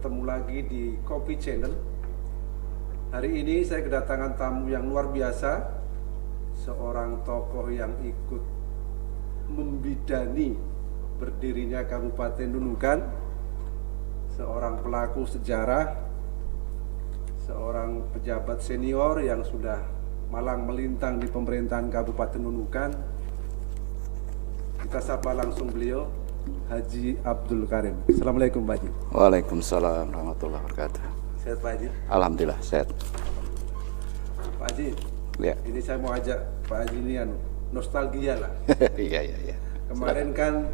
bertemu lagi di Kopi Channel. Hari ini saya kedatangan tamu yang luar biasa, seorang tokoh yang ikut membidani berdirinya Kabupaten Nunukan, seorang pelaku sejarah, seorang pejabat senior yang sudah malang melintang di pemerintahan Kabupaten Nunukan. Kita sapa langsung beliau, Haji Abdul Karim. Assalamualaikum Pak Haji. Waalaikumsalam warahmatullahi wabarakatuh. Sehat Pak Haji? Alhamdulillah sehat. Pak Haji, Ya. ini saya mau ajak Pak Haji ini nostalgia lah. Iya. Kemarin kan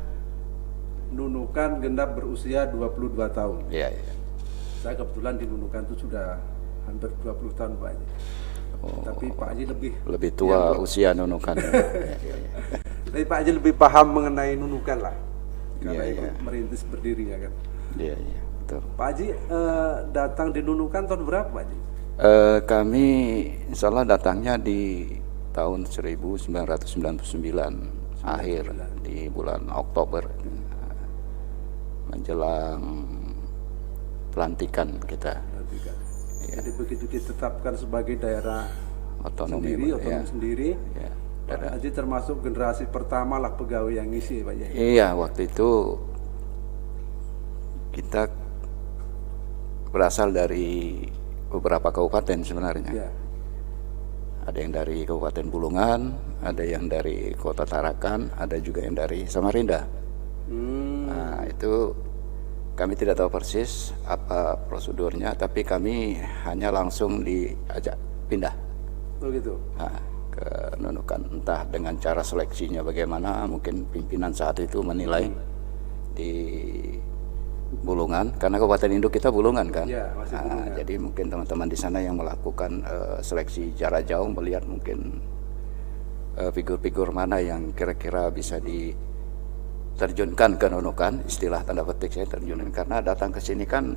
Nunukan genap berusia 22 tahun. Iya. Saya kebetulan di Nunukan itu sudah hampir 20 tahun Pak Haji. Tapi Pak Haji Lebih tua usia Nunukan. Iya. Tapi Pak Haji lebih paham mengenai Nunukan lah, karena Iya. ikut merintis berdirinya kan. Iya, betul. Pak Haji datang di Nunukan tahun berapa Pak Haji? Kami insya Allah datangnya di tahun 1999 akhir di bulan Oktober menjelang pelantikan kita. Ya. Jadi begitu ditetapkan sebagai daerah Otonomi sendiri, ya. Pak Haji termasuk generasi pertama lah pegawai yang ngisi Pak Haji. Iya, waktu itu kita berasal dari beberapa kabupaten sebenarnya. Ya. Ada yang dari Kabupaten Bulungan, ada yang dari Kota Tarakan, ada juga yang dari Samarinda. Nah, itu kami tidak tahu persis apa prosedurnya, tapi kami hanya langsung diajak pindah. Oh gitu. Nah, ke Nunukan, entah dengan cara seleksinya bagaimana, mungkin pimpinan saat itu menilai di Bulungan, karena kabupaten induk kita Bulungan kan. Ya, masih Bulungan. Jadi mungkin teman-teman di sana yang melakukan seleksi jarak jauh melihat mungkin figur-figur mana yang kira-kira bisa diterjunkan ke Nunukan, istilah tanda petik saya terjunkan, karena datang ke sini kan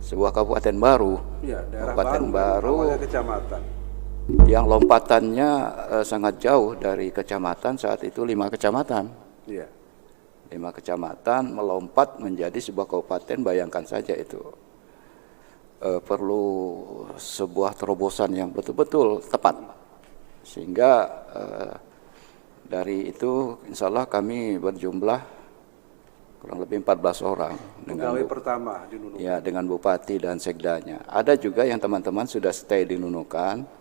sebuah kabupaten baru, Ya, daerah kabupaten baru, awalnya kecamatan. yang lompatannya sangat jauh dari kecamatan. Saat itu 5 kecamatan. Iya. 5 kecamatan melompat menjadi sebuah kabupaten, bayangkan saja itu. Perlu sebuah terobosan yang betul-betul tepat. Sehingga dari itu insya Allah kami berjumlah kurang lebih 14 orang. Pegawai pertama di Nunukan. Ya, dengan bupati dan sekdanya. Ada juga yang teman-teman sudah stay di Nunukan.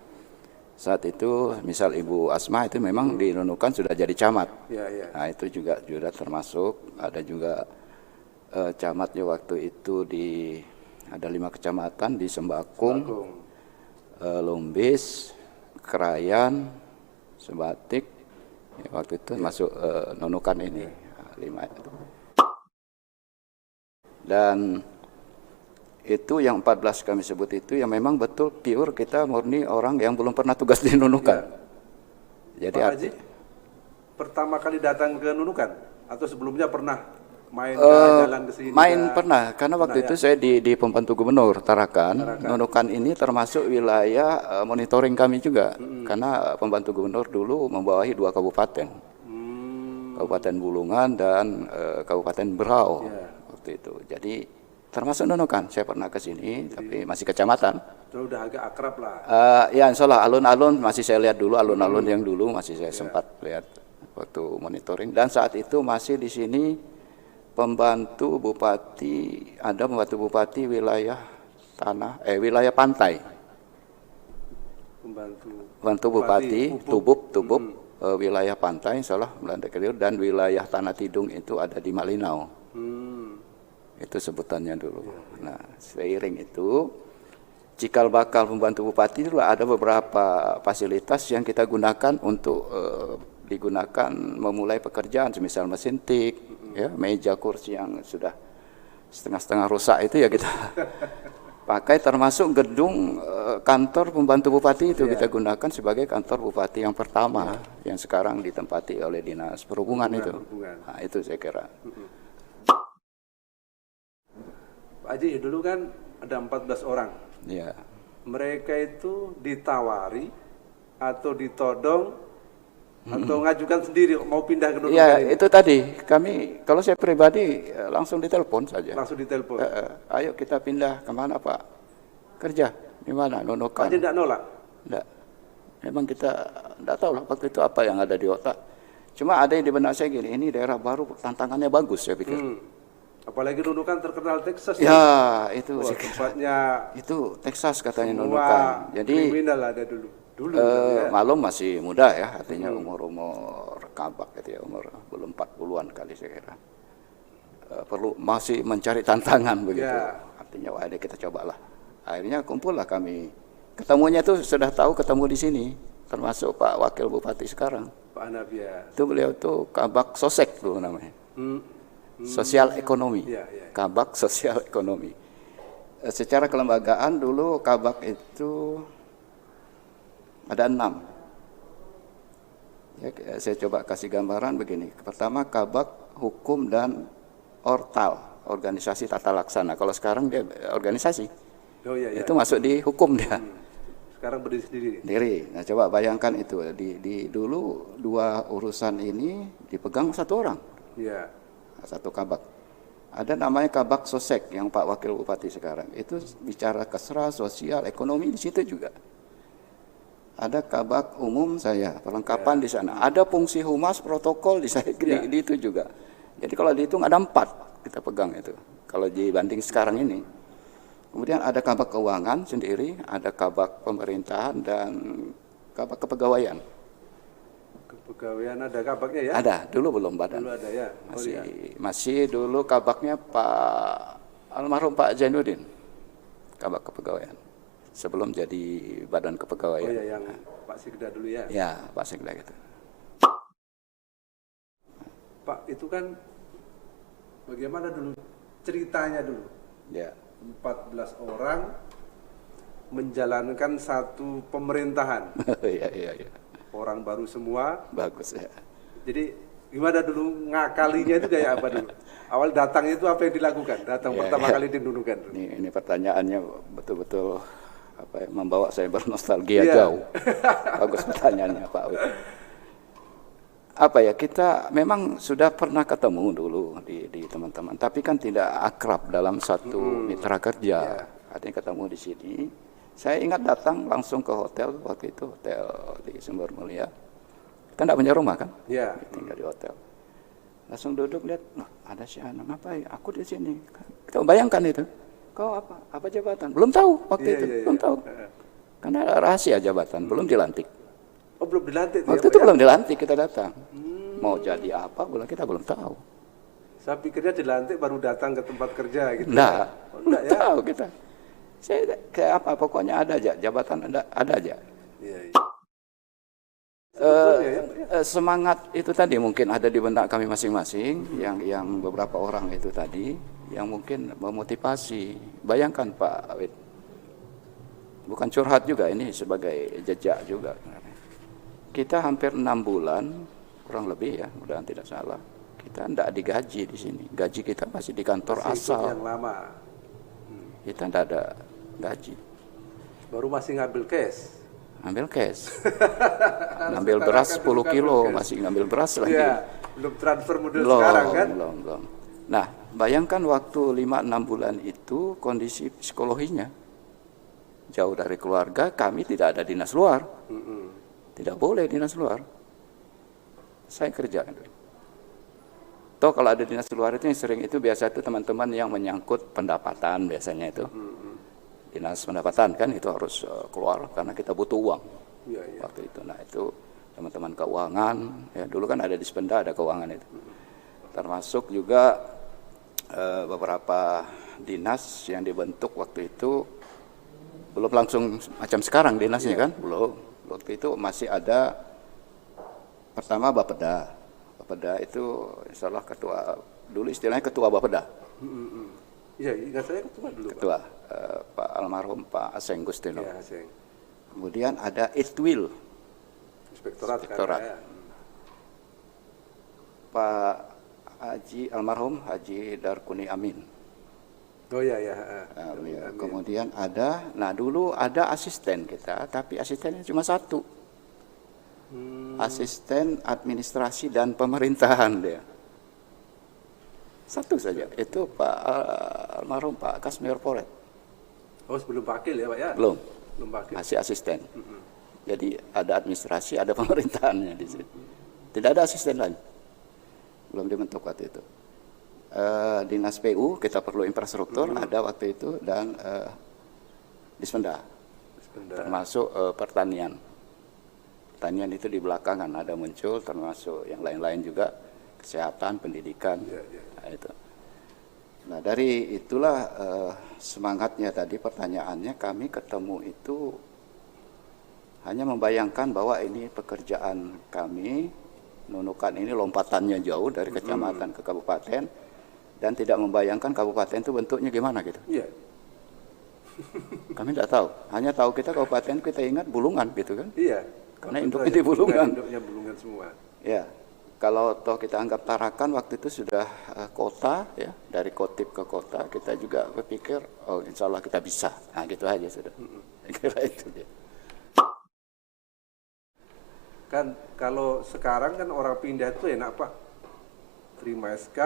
Saat itu misal Ibu Asma itu memang di Nunukan sudah jadi camat. Ya. Nah, itu juga termasuk. Ada juga camatnya waktu itu ada 5 kecamatan di Sembakung, Lumbis, Krayan, Sebatik. Ya, waktu itu masuk Nunukan ini. 5 itu. Dan itu yang 14 kami sebut itu yang memang betul pure kita murni orang yang belum pernah tugas di Nunukan. Ya. Jadi Pak Haji, pertama kali datang ke Nunukan atau sebelumnya pernah main jalan ke sini? Main pernah, karena waktu itu saya di pembantu gubernur Tarakan. Nunukan ini termasuk wilayah monitoring kami juga, karena pembantu gubernur dulu membawahi 2 kabupaten, Kabupaten Bulungan dan Kabupaten Berau waktu itu. Jadi termasuk Nunukan, saya pernah ke sini, tapi masih kecamatan. Itu udah agak akrab lah. Ya insya Allah alun-alun masih saya lihat dulu, alun-alun yang dulu masih saya sempat lihat waktu monitoring. Dan saat itu masih di sini pembantu bupati, ada pembantu bupati wilayah wilayah pantai. Pembantu bupati Tubuk, wilayah pantai, insya Allah Belanda Keliur, dan wilayah Tanah Tidung itu ada di Malinau. Itu sebutannya dulu. Nah, seiring itu cikal bakal pembantu bupati itu ada beberapa fasilitas yang kita gunakan untuk digunakan memulai pekerjaan, semisal mesin tik, ya, meja kursi yang sudah setengah-setengah rusak itu ya kita pakai, termasuk gedung kantor pembantu bupati itu kita gunakan sebagai kantor bupati yang pertama yang sekarang ditempati oleh Dinas Perhubungan itu. Nah, itu saya kira. Pak Haji, dulu kan ada 14 orang. Ya. Mereka itu ditawari atau ditodong Atau ngajukan sendiri mau pindah ke Nunukan Ya, ini? itu tadi kami, kalau saya pribadi langsung ditelepon saja. Langsung ditelepon. Ayo kita pindah kemana Pak? Kerja di mana? Pak Nunukan. tidak nolak? Enggak. Memang kita enggak tahu lah waktu itu apa yang ada di otak. Cuma ada yang di benak saya gini, ini daerah baru tantangannya bagus saya pikir. Apalagi Nunukan terkenal Texas. Ya, itu Wah, saya kira. tempatnya Itu Texas katanya semua Nunukan. Jadi kriminal ada dulu. Ya. malum masih muda ya, artinya umur-umur kabak gitu ya, umur belum 40-an kali saya kira. Perlu masih mencari tantangan begitu. Ya. Artinya wah ada kita cobalah. Akhirnya kumpullah kami. Ketemunya tuh sudah tahu ketemu di sini, termasuk Pak Wakil Bupati sekarang. Pak Anabia. Itu beliau tuh Kabak Sosek dulu namanya. Sosial ekonomi. Ya, ya. Kabak sosial ekonomi. Secara kelembagaan dulu Kabak itu ada 6. Ya, saya coba kasih gambaran begini. Pertama Kabak Hukum dan Ortal, organisasi tata laksana. Kalau sekarang dia organisasi. Oh iya, iya. Itu masuk di hukum dia. Sekarang berdiri sendiri. Sendiri. Nah, coba bayangkan itu di dulu 2 urusan ini dipegang 1 orang. Iya. 1 kabak. Ada namanya Kabak Sosek yang Pak Wakil Bupati sekarang. Itu bicara kesra, sosial, ekonomi di situ juga. Ada kabak umum saya, perlengkapan di sana. Ada fungsi humas, protokol di saya di itu juga. Jadi kalau dihitung ada 4 kita pegang itu. Kalau dibanding sekarang ini. Kemudian ada kabak keuangan sendiri, ada kabak pemerintahan dan kabak kepegawaian. Kepegawaian ada kabaknya ya? Ada, dulu belum badan. Dulu ada ya. Oh, Masih iya. masih dulu kabaknya Pak almarhum Pak Zainuddin. Kabak kepegawaian. Sebelum jadi badan Oh kepegawaian. iya, yang Pak Sigda dulu ya. Ya, Pak Sekda gitu. Pak, itu kan bagaimana dulu ceritanya dulu? Ya. 14 orang menjalankan satu pemerintahan. Iya, iya, iya. Orang baru semua. Bagus ya. Jadi gimana dulu ngakalinya itu kayak apa dulu? Awal datang itu apa yang dilakukan? Datang Ya, pertama ya. kali di Nunukan. Ini pertanyaannya betul-betul apa ya, membawa saya bernostalgia Iya. jauh. Bagus pertanyaannya Pak Wid. Apa ya, kita memang sudah pernah ketemu dulu di teman-teman, tapi kan tidak akrab dalam satu mitra kerja. Artinya ketemu di sini. Saya ingat datang langsung ke hotel waktu itu, hotel di Sumber Mulia. Kita tidak punya rumah kan? Iya. Tinggal di hotel. Langsung duduk lihat, ada si anak ngapain? Aku di sini. Kita bayangkan itu. Kau apa? Apa jabatan? Belum tahu waktu Iya, itu, iya, belum iya. tahu. Karena rahasia jabatan, belum dilantik. Oh, belum dilantik tuh Waktu ya, itu Pak, ya? belum dilantik kita datang. Mau jadi apa? Kita belum tahu. Saya pikirnya dilantik baru datang ke tempat kerja gitu. Enggak, Oh, belum enggak ya? tahu kita. Saya kayak apa? Pokoknya ada aja, jabatan ada aja. Iya, iya. Sebetulnya ya, Pak, ya? Semangat itu tadi mungkin ada di benak kami masing-masing, yang beberapa orang itu tadi, yang mungkin memotivasi. Bayangkan Pak Awid, bukan curhat juga, ini sebagai jejak juga. Kita hampir 6 bulan, kurang lebih ya, mudah-mudahan tidak salah, kita tidak digaji di sini. Gaji kita masih di kantor Masih ikut asal. yang lama. Kita tidak ada gaji. Baru masih ngambil cash. Ambil cash. Ngambil beras 10 kilo, masih ngambil beras lagi. Iya, belum transfer model Belum, sekarang kan? belum. Nah, bayangkan waktu 5-6 bulan itu kondisi psikologinya jauh dari keluarga, kami tidak ada dinas luar. Tidak boleh dinas luar. Saya kerja dulu. Toh kalau ada dinas luar itu yang sering itu biasa itu teman-teman yang menyangkut pendapatan biasanya itu. Dinas pendapatan kan itu harus keluar karena kita butuh uang. Iya, iya. Waktu itu. Nah, itu teman-teman keuangan, ya dulu kan ada Dispenda, ada keuangan itu. Termasuk juga beberapa dinas yang dibentuk waktu itu belum langsung macam sekarang dinasnya kan, belum. Waktu itu masih ada pertama Bapeda. Bapeda itu salah ketua, dulu istilahnya ketua Bapeda. Iya, ingat saya ketua dulu. Pak. Ketua Pak almarhum Pak Aseng Gustino. Iya, Seng. Kemudian ada Itwil, Inspektorat. Inspektorat. Kan, ya. Pak Haji almarhum Haji Darkuni Amin. Oh iya, iya. Nah, beliau. Kemudian ada, nah dulu ada asisten kita, tapi asistennya cuma 1. Asisten administrasi dan pemerintahan dia. Satu saja, itu Pak almarhum Pak Kasmir Poret. Oh, sebelum Pakil ya Pak ya? Belum, Belum Pakil. masih asisten. Jadi ada administrasi, ada pemerintahannya di situ. Tidak ada asisten lain. Belum dibentuk waktu itu. Dinas PU, kita perlu infrastruktur, ada waktu itu, dan Dispenda, termasuk pertanian. Pertanian itu di belakangan ada muncul, termasuk yang lain-lain juga, kesehatan, pendidikan. Nah, itu. Nah, dari itulah semangatnya tadi pertanyaannya, kami ketemu itu hanya membayangkan bahwa ini pekerjaan kami, Nunukan ini lompatannya jauh dari kecamatan ke kabupaten, dan tidak membayangkan kabupaten itu bentuknya gimana gitu. Iya. Kami tidak tahu, hanya tahu kita kabupaten, kita ingat Bulungan gitu kan. Iya. Karena induknya di Bulungan. Induknya Bulungan semua. Ya, kalau toh kita anggap Tarakan waktu itu sudah kota ya, dari Kotip ke kota, kita juga berpikir, oh insya Allah kita bisa. Nah gitu aja sudah. Kira itu dia. Kan kalau sekarang kan orang pindah itu enak Pak. Terima SK,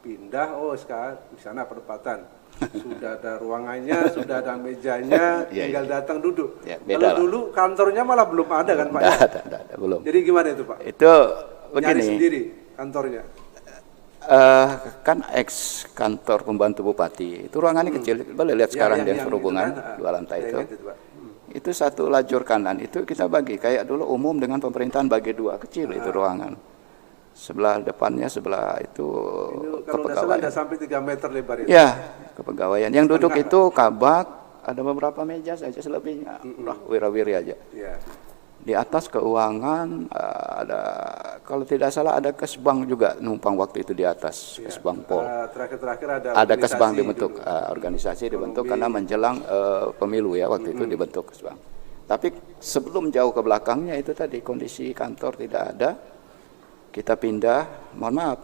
pindah, oh SK di sana perempatan. Sudah ada ruangannya, sudah ada mejanya, tinggal datang duduk. Ya, kalau dulu kantornya malah belum ada kan Pak? Tidak ada, belum. Jadi gimana itu Pak? Itu Nyari begini. sendiri kantornya? Kan ex kantor pembantu bupati, itu ruangannya kecil. Boleh lihat sekarang dia perhubungan, 2 lantai itu. Itu satu lajur kanan, itu kita bagi. Kayak dulu umum dengan pemerintahan bagi 2, kecil itu ruangan. Sebelah depannya, sebelah itu kepegawaian. Kalau sampai 3 meter lebar itu. Ya, kepegawaian. Yang duduk itu kabak, ada beberapa meja saja selebihnya. Wira-wiri aja. Ya. Di atas keuangan, ada, kalau tidak salah ada kesbang juga numpang waktu itu di atas, kesbang Pol. Terakhir-terakhir ada kesbang dibentuk, organisasi dibentuk karena menjelang pemilu ya waktu itu dibentuk kesbang. Tapi sebelum jauh ke belakangnya itu tadi kondisi kantor tidak ada. Kita pindah, mohon maaf,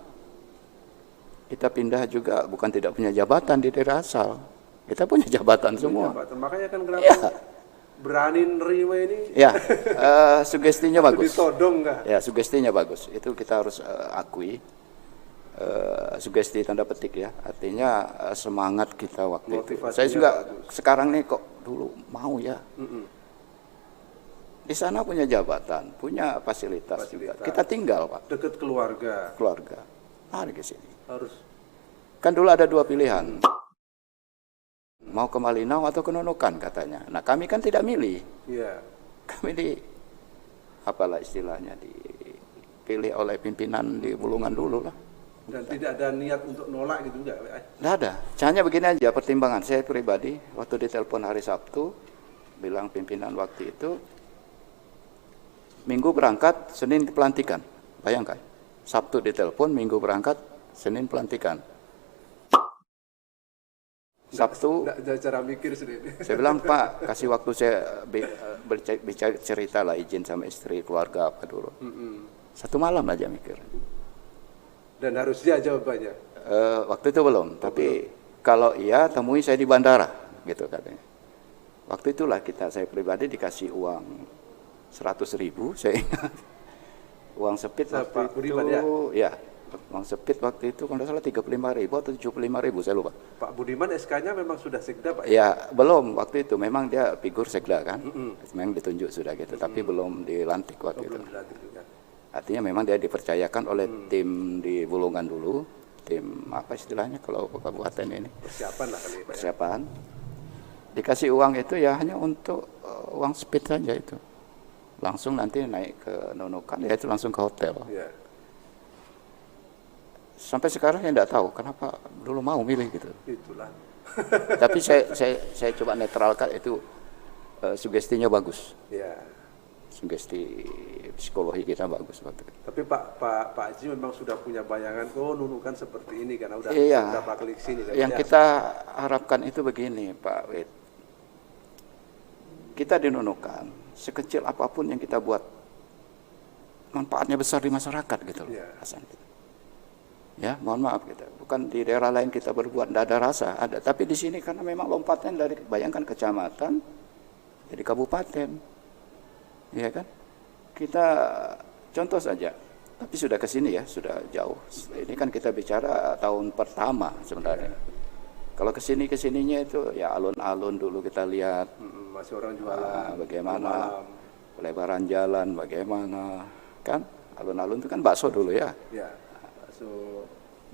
kita pindah juga bukan tidak punya jabatan di daerah asal. Kita punya jabatan semua. Makanya kan kenapa berani nerima ini? Ya, sugestinya bagus. Ditodong nggak? Ya, sugestinya bagus. Itu kita harus akui. Sugesti tanda petik ya. Artinya semangat kita waktu itu. Saya juga sekarang nih kok dulu mau ya. Di sana punya jabatan, punya fasilitas juga. Kita tinggal Pak. Dekat keluarga. Keluarga. Mari ke sini. Harus. Kan dulu ada 2 pilihan. Mau ke Malinau atau ke Nunukan katanya. Nah kami kan tidak milih. Iya. Kami apalah istilahnya, dipilih oleh pimpinan di Bulungan dulu lah. Dan tidak ada niat untuk nolak gitu enggak? Tidak ada. Hanya begini aja pertimbangan. Saya pribadi waktu ditelepon hari Sabtu, bilang pimpinan waktu itu, Minggu berangkat, Senin pelantikan. Bayangkan, Sabtu ditelepon, Minggu berangkat, Senin pelantikan. Sabtu, nggak cara mikir sendiri. saya bilang Pak, kasih waktu saya bicara cerita lah, izin sama istri, keluarga apa dulu. 1 malam aja mikir. Dan harusnya jawabannya. Waktu itu belum, tapi kalau iya temui saya di bandara, gitu katanya. Waktu itulah saya pribadi dikasih uang 100.000, saya ingat. Uang sepit waktu itu, ya, uang sepit waktu itu kalau tidak salah 35.000 atau 75.000, saya lupa. Pak Budiman SK-nya memang sudah sekda Pak? Ya, belum waktu itu, memang dia figur sekda kan, memang ditunjuk sudah gitu, tapi belum dilantik waktu itu. Artinya memang dia dipercayakan oleh tim di Bulungan dulu, tim apa istilahnya kalau kabupaten ini? Persiapan lah kali. Persiapan. Dikasih uang itu ya hanya untuk uang speed saja itu. Langsung nanti naik ke Nunukan, ya itu langsung ke hotel. Ya. Sampai sekarang saya tidak tahu kenapa dulu mau milih gitu. Itulah. Tapi saya coba netralkan itu, sugestinya bagus. Ya. Sugesti psikologi kita bagus waktu itu. Tapi Pak Haji memang sudah punya bayangan, oh Nunukan seperti ini karena udah berapa kali sini. Yang kita harapkan itu begini Pak Wid. Kita di Nunukan, sekecil apapun yang kita buat, manfaatnya besar di masyarakat gitu loh. Ya, mohon maaf gitu. Bukan di daerah lain kita berbuat tidak ada rasa, ada. Tapi di sini karena memang lompatnya dari, bayangkan kecamatan jadi kabupaten, ya kan? kita contoh saja, tapi sudah ke sini ya, sudah jauh. Ini kan kita bicara tahun pertama sebenarnya. Kalau kesininya itu ya alun-alun dulu kita lihat. Masih orang jualan. Bagaimana pelebaran jalan, bagaimana kan? Alun-alun itu kan bakso dulu ya. Ya, bakso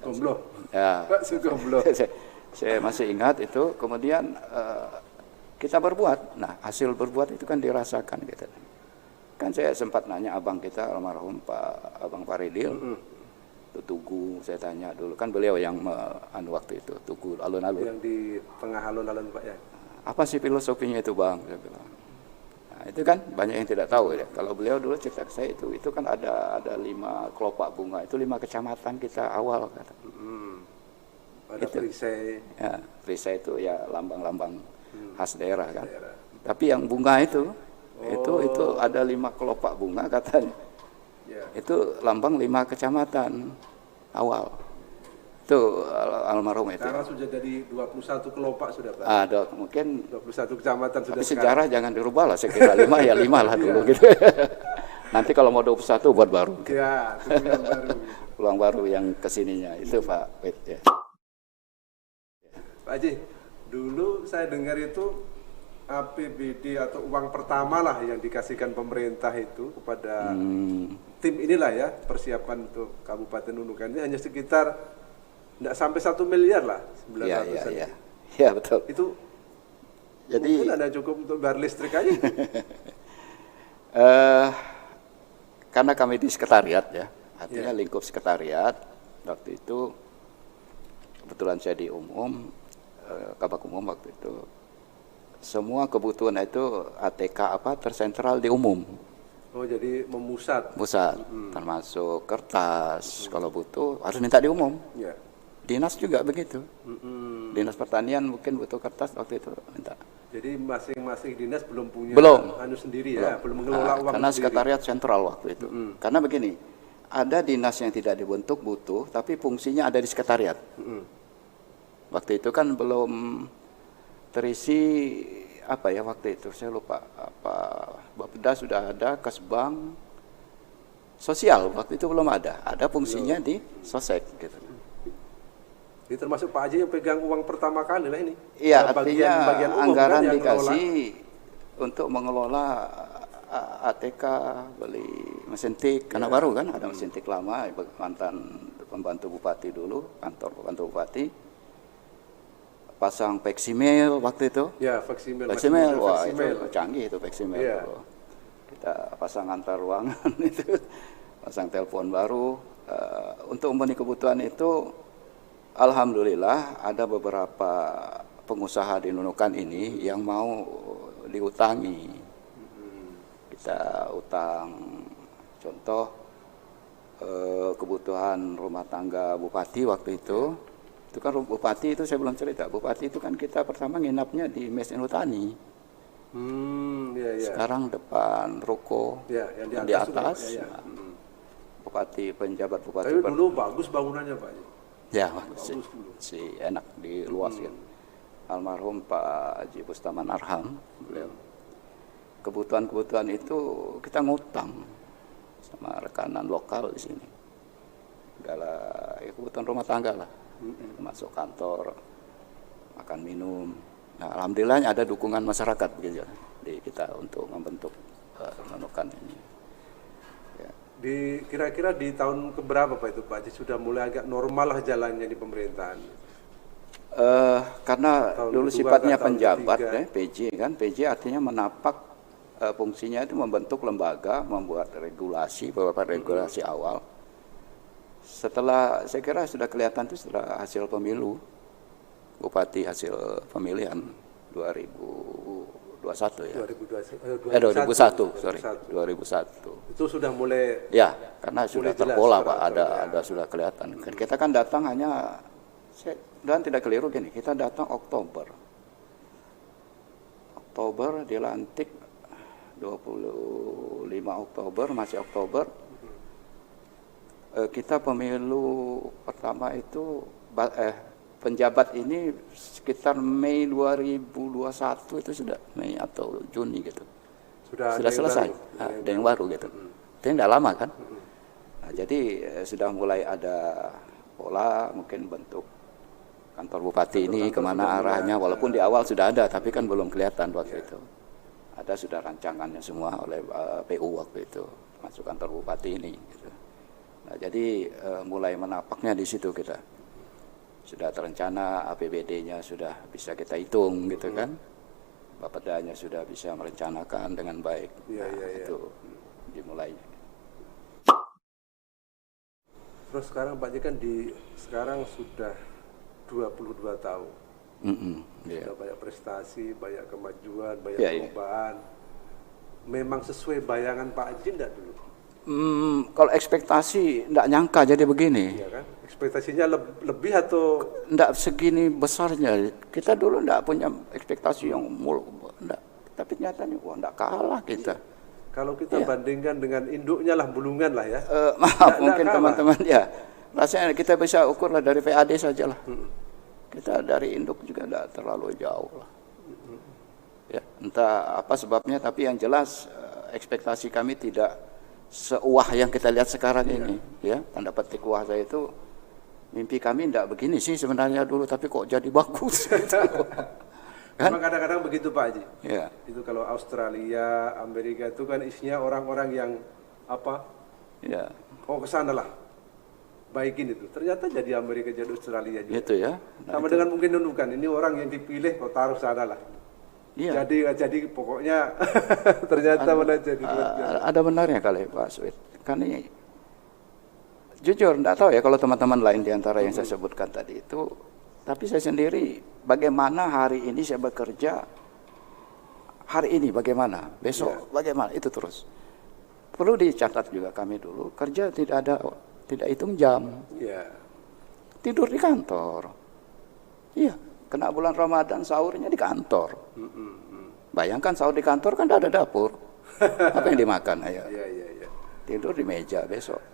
gombloh. Ya. Bakso gombloh. Saya masih ingat itu. Kemudian kita berbuat. Nah, hasil berbuat itu kan dirasakan gitu. Kan saya sempat nanya abang kita almarhum Abang Faridil. Itu Tugu, saya tanya dulu, kan beliau yang waktu itu Tugu alun-alun. Yang di tengah alun-alun Pak ya. Apa sih filosofinya itu Bang? Saya bilang. Nah, itu kan banyak yang tidak tahu ya. Kalau beliau dulu cerita ke saya itu kan ada 5 kelopak bunga, itu 5 kecamatan kita awal kata. Ada perisai. Ya, perisai itu ya lambang-lambang khas daerah kan. Tapi yang bunga itu ada 5 kelopak bunga katanya. Ya. Itu lambang 5 kecamatan awal. Itu almarhum itu. Sekarang sudah jadi 21 kelopak sudah Pak. Ada mungkin 21 kecamatan sudah. tapi sejarah jangan dirubah lah, saya kira 5 ya 5 lah dulu gitu. Nanti kalau mau 21 buat baru. Ya, itu yang baru. Peluang baru yang kesininya itu Pak Wid ya. Pak Haji, dulu saya dengar itu APBD atau uang pertama lah yang dikasihkan pemerintah itu kepada tim inilah ya, persiapan untuk Kabupaten Nunukan ini hanya sekitar tidak sampai 1 miliar lah, 900-an. Ya, betul. Itu jadi mungkin ada cukup untuk bayar listrik aja. Karena kami di sekretariat ya, artinya lingkup sekretariat, waktu itu kebetulan saya di Kabak Umum waktu itu. Semua kebutuhan itu ATK tersentral di umum. Oh, jadi memusat. Termasuk kertas, kalau butuh harus minta di umum. Ya. Dinas juga begitu. Dinas Pertanian mungkin butuh kertas waktu itu minta. Jadi masing-masing dinas belum punya sendiri ya, belum mengelola uang karena sendiri. Sekretariat sentral waktu itu. Karena begini, ada dinas yang tidak dibentuk butuh, tapi fungsinya ada di sekretariat. Waktu itu kan belum terisi waktu itu saya lupa Bapeda sudah ada, Kesbang, sosial waktu itu belum ada fungsinya di Sosek gitu. Ini termasuk Pak Haji yang pegang uang pertama kali lah ini. Iya, artinya bagian umum anggaran kan dikasih untuk mengelola ATK, beli mesin tik, karena baru kan ada mesin tik lama, mantan pembantu bupati dulu, kantor pembantu bupati. Pasang Peximil waktu itu. Ya, Peximil. Wah itu canggih itu Peximil. Ya. Kita pasang antar ruangan itu, pasang telepon baru. Untuk memenuhi kebutuhan itu, alhamdulillah ada beberapa pengusaha di Nunukan ini yang mau diutangi. Kita utang, contoh kebutuhan rumah tangga bupati waktu itu. Itu kan bupati itu saya belum cerita. Bupati itu kan kita pertama nginapnya di Mes Inutani. Sekarang depan ruko yang di atas. Bupati, penjabat bupati. Tapi dulu bagus bangunannya Pak. Ya, bagus sih enak di luas kan. Almarhum Pak Haji Bustaman Arham, beliau. Kebutuhan itu kita ngutang sama rekanan lokal di sini. Segala kebutuhan rumah tangga lah. Masuk kantor, makan minum. Nah, alhamdulillah ada dukungan masyarakat begitu di kita untuk membentuk Nunukan ini. Ya. Kira-kira di tahun keberapa Pak itu Pak Haji sudah mulai agak normal lah jalannya di pemerintahan? Karena tahun dulu sifatnya penjabat PJ kan, PJ artinya menapak fungsinya itu membentuk lembaga, membuat regulasi, beberapa regulasi awal. Setelah saya kira sudah kelihatan itu setelah hasil pemilu bupati hasil pemilihan 2021 ya. 2001 sorry 2001. Itu sudah mulai. Ya, karena sudah terpola Pak, ada sudah kelihatan. Kita kan datang hanya dan tidak keliru gini, kita datang Oktober dilantik 25 Oktober masih Oktober. Kita pemilu pertama itu penjabat ini sekitar Mei 2021 itu sudah Mei atau Juni gitu. Sudah selesai. Ada yang baru gitu. Itu tidak lama kan. Nah, jadi sudah mulai ada pola mungkin bentuk kantor bupati ini kemana arahnya, walaupun di awal sudah ada, tapi kan belum kelihatan waktu itu. Ada sudah rancangannya semua oleh PU waktu itu, masuk kantor bupati ini. Gitu. Nah, jadi mulai menapaknya di situ kita. Sudah terencana, APBD-nya sudah bisa kita hitung gitu kan. Bapedanya sudah bisa merencanakan dengan baik. Itu dimulai. Terus sekarang Pak Haji kan sekarang sudah 22 tahun. Sudah banyak prestasi, banyak kemajuan, banyak perubahan. Memang sesuai bayangan Pak Haji enggak dulu? Kalau ekspektasi enggak nyangka jadi begini. Iya kan? Ekspektasinya lebih atau enggak segini besarnya. Kita dulu enggak punya ekspektasi yang enggak. Tapi nyatanya enggak kalah kita. Kalau kita bandingkan dengan induknya lah, Bulungan lah ya. Maaf mungkin teman-teman ya. Rasanya kita bisa ukurlah dari PAD saja lah. Kita dari induk juga tidak terlalu jauh lah. Ya, entah apa sebabnya, tapi yang jelas ekspektasi kami tidak sewah yang kita lihat sekarang ini. Ya, tanda petik wah saya itu mimpi kami tidak begini sih sebenarnya dulu, tapi kok jadi bagus. Gitu. Kan? Memang kadang-kadang begitu Pak Haji. Ya. Itu kalau Australia, Amerika itu kan isinya orang-orang yang apa? Ya. Oh kesana lah. Baikin itu. Ternyata jadi Amerika, jadi Australia juga. Itu ya. Sama dengan mungkin Nunukan. Ini orang yang dipilih kok taruh sana lah. Iya. Jadi pokoknya ternyata malah jadi ada benarnya kali Pak Suid. Kan ini jujur enggak tahu ya kalau teman-teman lain di antara yang saya sebutkan tadi itu. Tapi saya sendiri, bagaimana hari ini saya bekerja, hari ini bagaimana, besok bagaimana, itu terus. Perlu dicatat juga kami dulu, kerja tidak hitung jam. Tidur di kantor. Iya, kena bulan Ramadan sahurnya di kantor. Bayangkan sahur di kantor kan tidak ada dapur. Apa yang dimakan? Ayo. Tidur di meja besok.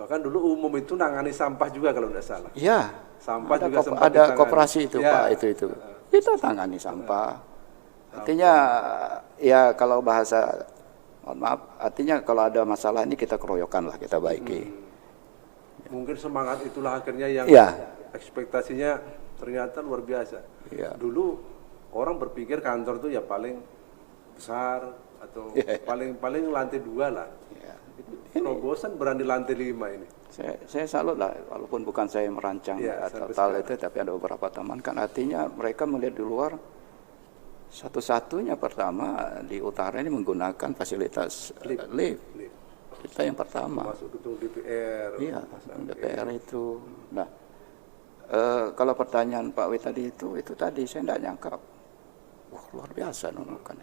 Bahkan dulu umum itu nangani sampah juga kalau tidak salah. Iya. Sampah ada juga ada koperasi itu Pak, itu. Kita tangani sampah. Artinya ya kalau bahasa, mohon maaf, artinya kalau ada masalah ini kita keroyokan lah, kita baiki. Mungkin semangat itulah akhirnya yang ekspektasinya ternyata luar biasa. Dulu orang berpikir kantor itu ya paling besar atau paling lantai 2 lah. Terobosan berani lantai 5 ini. Saya salut lah, walaupun bukan saya merancang total itu, tapi ada beberapa teman kan artinya mereka melihat di luar. Satu-satunya pertama di utara ini menggunakan fasilitas lift. Kita yang pertama. Masuk gedung DPR. Iya, DPR itu. Nah, kalau pertanyaan Pak W tadi itu tadi saya tidak nyangka. Wah, luar biasa Nunukan.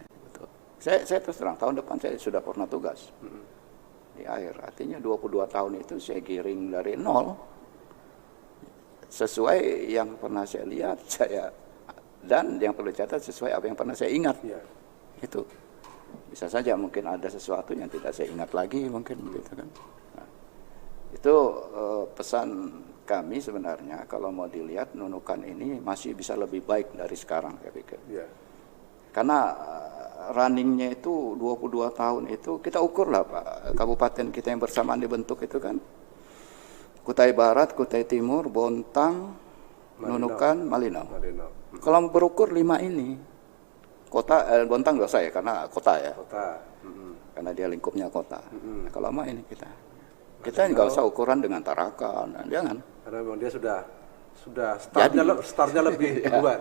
Saya terus terang tahun depan saya sudah pernah tugas. Di akhir, artinya 22 tahun itu saya giring dari nol sesuai yang pernah saya lihat dan yang perlu dicatat sesuai apa yang pernah saya ingat. Itu bisa saja mungkin ada sesuatu yang tidak saya ingat lagi mungkin gitu kan. Nah, itu pesan kami sebenarnya kalau mau dilihat Nunukan ini masih bisa lebih baik dari sekarang saya pikir. Karena runningnya itu 22 tahun itu kita ukur lah Pak, kabupaten kita yang bersamaan dibentuk itu kan Kutai Barat, Kutai Timur, Bontang, Nunukan, Malinau. Kalau berukur 5 ini kota, Bontang enggak saya karena kota ya, karena dia lingkupnya kota. Nah, kalau mah ini kita nggak usah ukuran dengan Tarakan, jangan. Karena memang dia sudah startnya lebih duluan.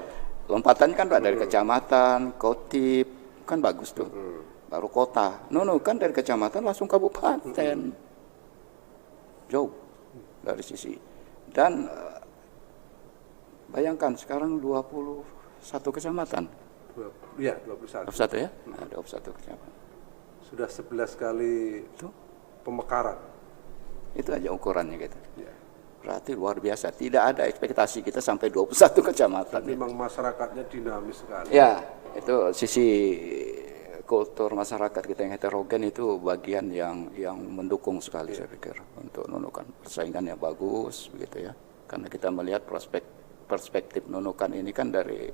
Lompatan kan dari kecamatan, kotip, kan bagus tuh, baru kota. Nunukan dari kecamatan langsung kabupaten, jauh dari sisi. Dan bayangkan sekarang 21 kecamatan. Iya, 21. 21 ya? 21 kecamatan. Sudah 11 kali itu pemekaran. Itu aja ukurannya gitu. Berarti luar biasa. Tidak ada ekspektasi kita sampai 21 kecamatan. Memang masyarakatnya dinamis sekali. Ya, itu sisi kultur masyarakat kita yang heterogen itu bagian yang mendukung sekali saya pikir untuk Nunukan. Persaingannya bagus begitu ya. Karena kita melihat perspektif Nunukan ini kan dari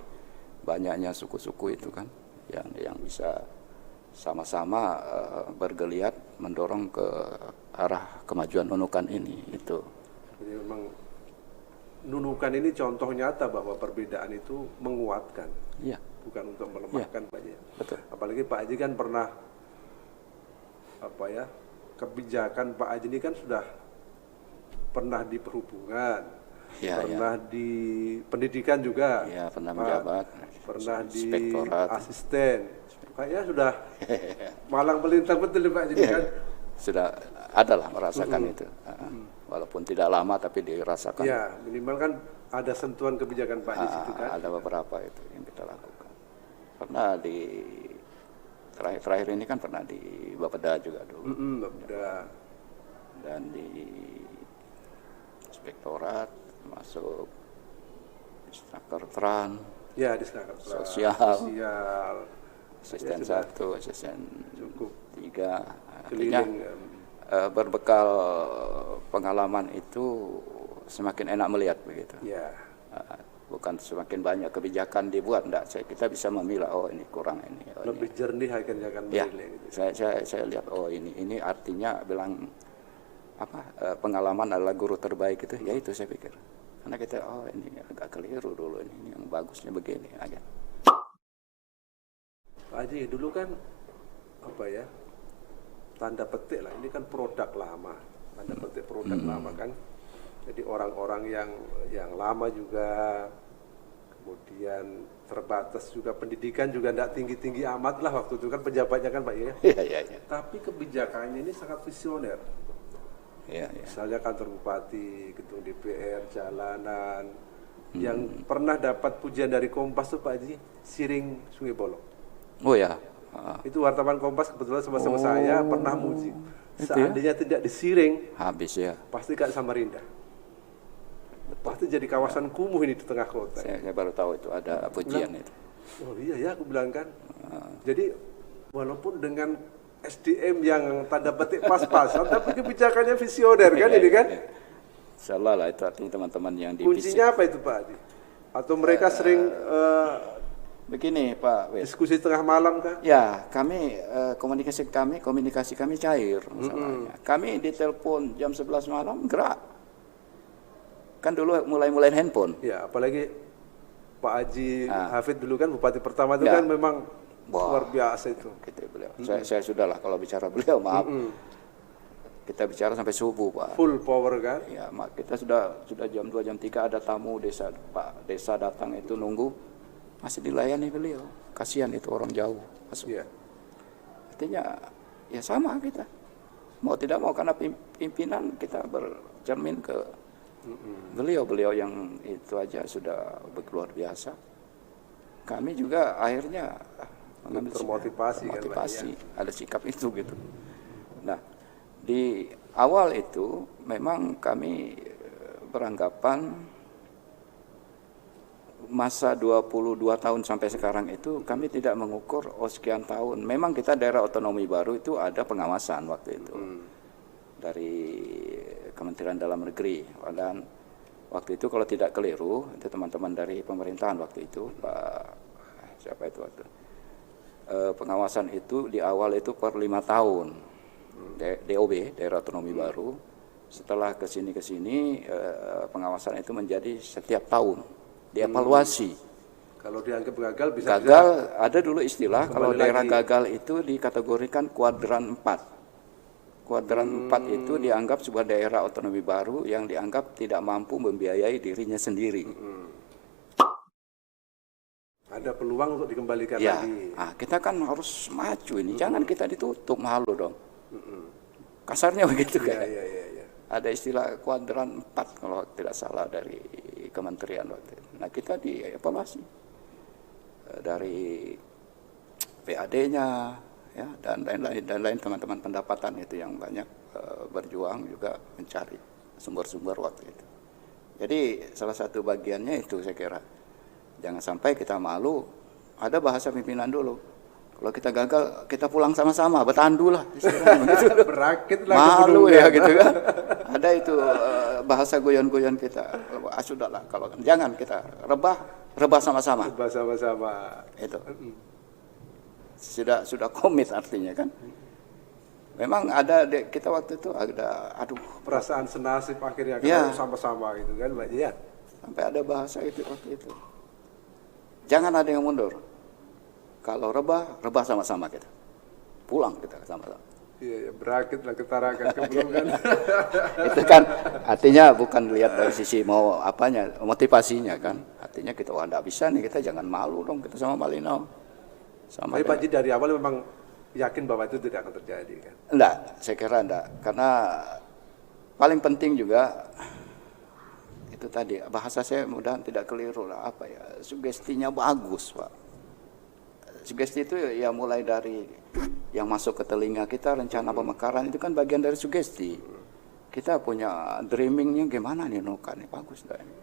banyaknya suku-suku itu kan yang bisa sama-sama bergeliat mendorong ke arah kemajuan Nunukan ini itu. Jadi memang Nunukan ini contoh nyata bahwa perbedaan itu menguatkan, Iya, bukan untuk melemahkan Pak Haji. betul. Apalagi Pak Haji kan pernah kebijakan Pak Haji ini kan sudah pernah di perhubungan, Ya, pernah di pendidikan juga, ya pernah Pak. menjabat, pernah di inspektorat. asisten, kayaknya sudah malang melintang betul Pak Haji kan. Sudah ada lah merasakan itu. Walaupun tidak lama tapi dirasakan. Ya minimal kan ada sentuhan kebijakan Pak di situ kan. Ada beberapa itu yang kita lakukan. Pernah di terakhir ini kan pernah di Bapeda juga dulu. Udah. Dan di inspektorat masuk inspektor Tran, Ya di Senaker Sosial. asisten Ya, sudah 1, asisten cukup 3. Artinya keliling. berbekal pengalaman itu semakin enak melihat begitu. Ya. Bukan semakin banyak kebijakan dibuat, enggak. Kita bisa memilah, oh ini kurang ini. Oh, Lebih jernih akhirnya kan ya, menilai gitu. saya lihat, oh ini artinya bilang pengalaman adalah guru terbaik itu, ya itu saya pikir. Karena kita, oh ini agak keliru dulu, ini yang bagusnya begini aja. Pak Haji dulu kan tanda petik lah, ini kan produk lama, tanda petik produk lama kan. Jadi orang-orang yang lama juga, kemudian terbatas juga pendidikan juga tidak tinggi-tinggi amat lah waktu itu kan pejabatnya kan Pak ya. Iya. Tapi kebijakannya ini sangat visioner. Iya. Misalnya kantor bupati, gedung DPR, jalanan. Yang pernah dapat pujian dari Kompas tuh Pak Haji, Siring Sungai Bolong. Oh ya. Itu wartawan Kompas kebetulan sama-sama saya pernah muji. Itu Seandainya tidak disiring, Habis ya. pasti kayak Samarinda. Pasti jadi kawasan kumuh ini di tengah kota. Saya baru tahu itu ada pujian itu. Oh iya ya, aku bilang kan. Jadi walaupun dengan SDM yang tanda petik pas-pasan, tapi kebijakannya visioner kan ini kan. Salah lah itu artinya teman-teman yang divisi. Kuncinya apa itu Pak Adi? Atau mereka sering Begini Pak Wes. diskusi tengah malam kan? Ya, komunikasi kami cair masalahnya. Kami ditelepon jam 11 malam gerak. Kan dulu mulai handphone. Ya, apalagi Pak Haji Hafid dulu kan bupati pertama itu Ya. kan memang Wah. luar biasa itu. Gitu beliau. Saya sudah lah kalau bicara beliau, maaf. Kita bicara sampai subuh, Pak. Full power kan? Ya, kita sudah jam 2 jam 3 ada tamu desa, Pak desa datang itu nunggu masih dilayani beliau. Kasihan itu orang jauh masuk. Iya. Artinya ya sama kita. Mau tidak mau karena pimpinan kita bercermin ke beliau yang itu aja sudah luar biasa. Kami juga akhirnya mengambil Termotivasi kan, Pak, motivasi, ada sikap itu gitu. Nah, di awal itu memang kami beranggapan masa 22 tahun sampai sekarang itu kami tidak mengukur sekian tahun. Memang kita daerah otonomi baru itu ada pengawasan waktu itu dari Kementerian Dalam Negeri. Dan waktu itu kalau tidak keliru, itu teman-teman dari pemerintahan waktu itu, Pak siapa itu waktu pengawasan itu di awal itu per 5 tahun. DOB, daerah otonomi baru. Setelah kesini pengawasan itu menjadi setiap tahun. Dievaluasi. Kalau dianggap gagal bisa Gagal, ada dulu istilah kalau daerah lagi. gagal itu dikategorikan kuadran 4. Kuadran 4 itu dianggap sebuah daerah otonomi baru yang dianggap tidak mampu membiayai dirinya sendiri. ada peluang untuk dikembalikan Ya, lagi. kita kan harus maju ini, jangan kita ditutup, malu dong. Kasarnya begitu kan. Iya. Ada istilah kuadran 4 kalau tidak salah dari kementerian waktu itu. Nah, kita dievaluasi dari PAD-nya ya dan lain-lain teman-teman pendapatan itu yang banyak berjuang juga mencari sumber-sumber waktu itu. Jadi salah satu bagiannya itu saya kira jangan sampai kita malu. Ada bahasa pimpinan dulu. Kalau kita gagal, kita pulang sama-sama, bertandu lah. Berakit lah Malu kepedulian. ya gitu kan. Ada itu bahasa guyon-guyon kita. Sudahlah, kalau jangan kita rebah sama-sama. Sama-sama. Itu sudah komit artinya kan. Memang ada kita waktu itu ada, aduh, Perasaan senasib akhirnya Ya. kalau sama-sama gitu kan Pak Haji ya. sampai ada bahasa itu waktu itu. Jangan ada yang mundur. Kalau rebah sama-sama kita. Pulang kita sama-sama. Iya, berakit lah ketarakan keburukan. Itu kan artinya bukan lihat dari sisi mau apanya, motivasinya kan. Artinya kita wah enggak bisa nih, kita jangan malu dong kita sama Malinau. Sama Tapi Pak Haji dari awal memang yakin bahwa itu tidak akan terjadi kan. enggak, saya kira enggak. Karena paling penting juga itu tadi bahasa saya mudah tidak keliru lah apa ya, sugestinya bagus, Pak. Sugesti itu ya mulai dari yang masuk ke telinga kita, rencana pemekaran itu kan bagian dari sugesti. Kita punya dreamingnya gimana nih Nuka nih, bagus dah ini.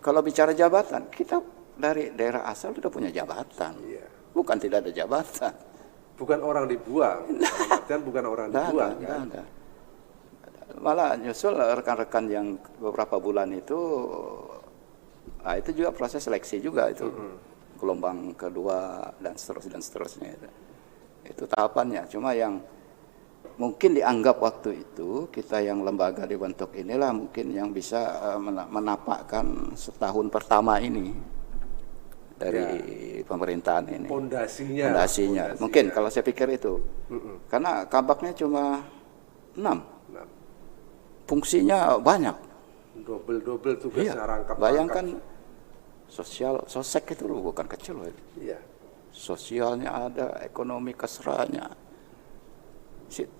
Kalau bicara jabatan, kita dari daerah asal sudah punya jabatan. Iya. Bukan tidak ada jabatan. Bukan orang dibuang. Artian bukan orang dibuang kan. Ada. Malah nyusul rekan-rekan yang beberapa bulan itu, itu juga proses seleksi juga itu. Gelombang kedua dan seterusnya itu tahapannya. Cuma yang mungkin dianggap waktu itu kita yang lembaga dibentuk inilah mungkin yang bisa menapakkan setahun pertama ini dari pemerintahan ini. Pondasinya. Mungkin kalau saya pikir itu. Karena kabaknya cuma 6. Fungsinya banyak. Double tugasnya rangkap. Bayangkan sosek itu loh, bukan kecil loh. Iya. Sosialnya ada, ekonomi kesranya.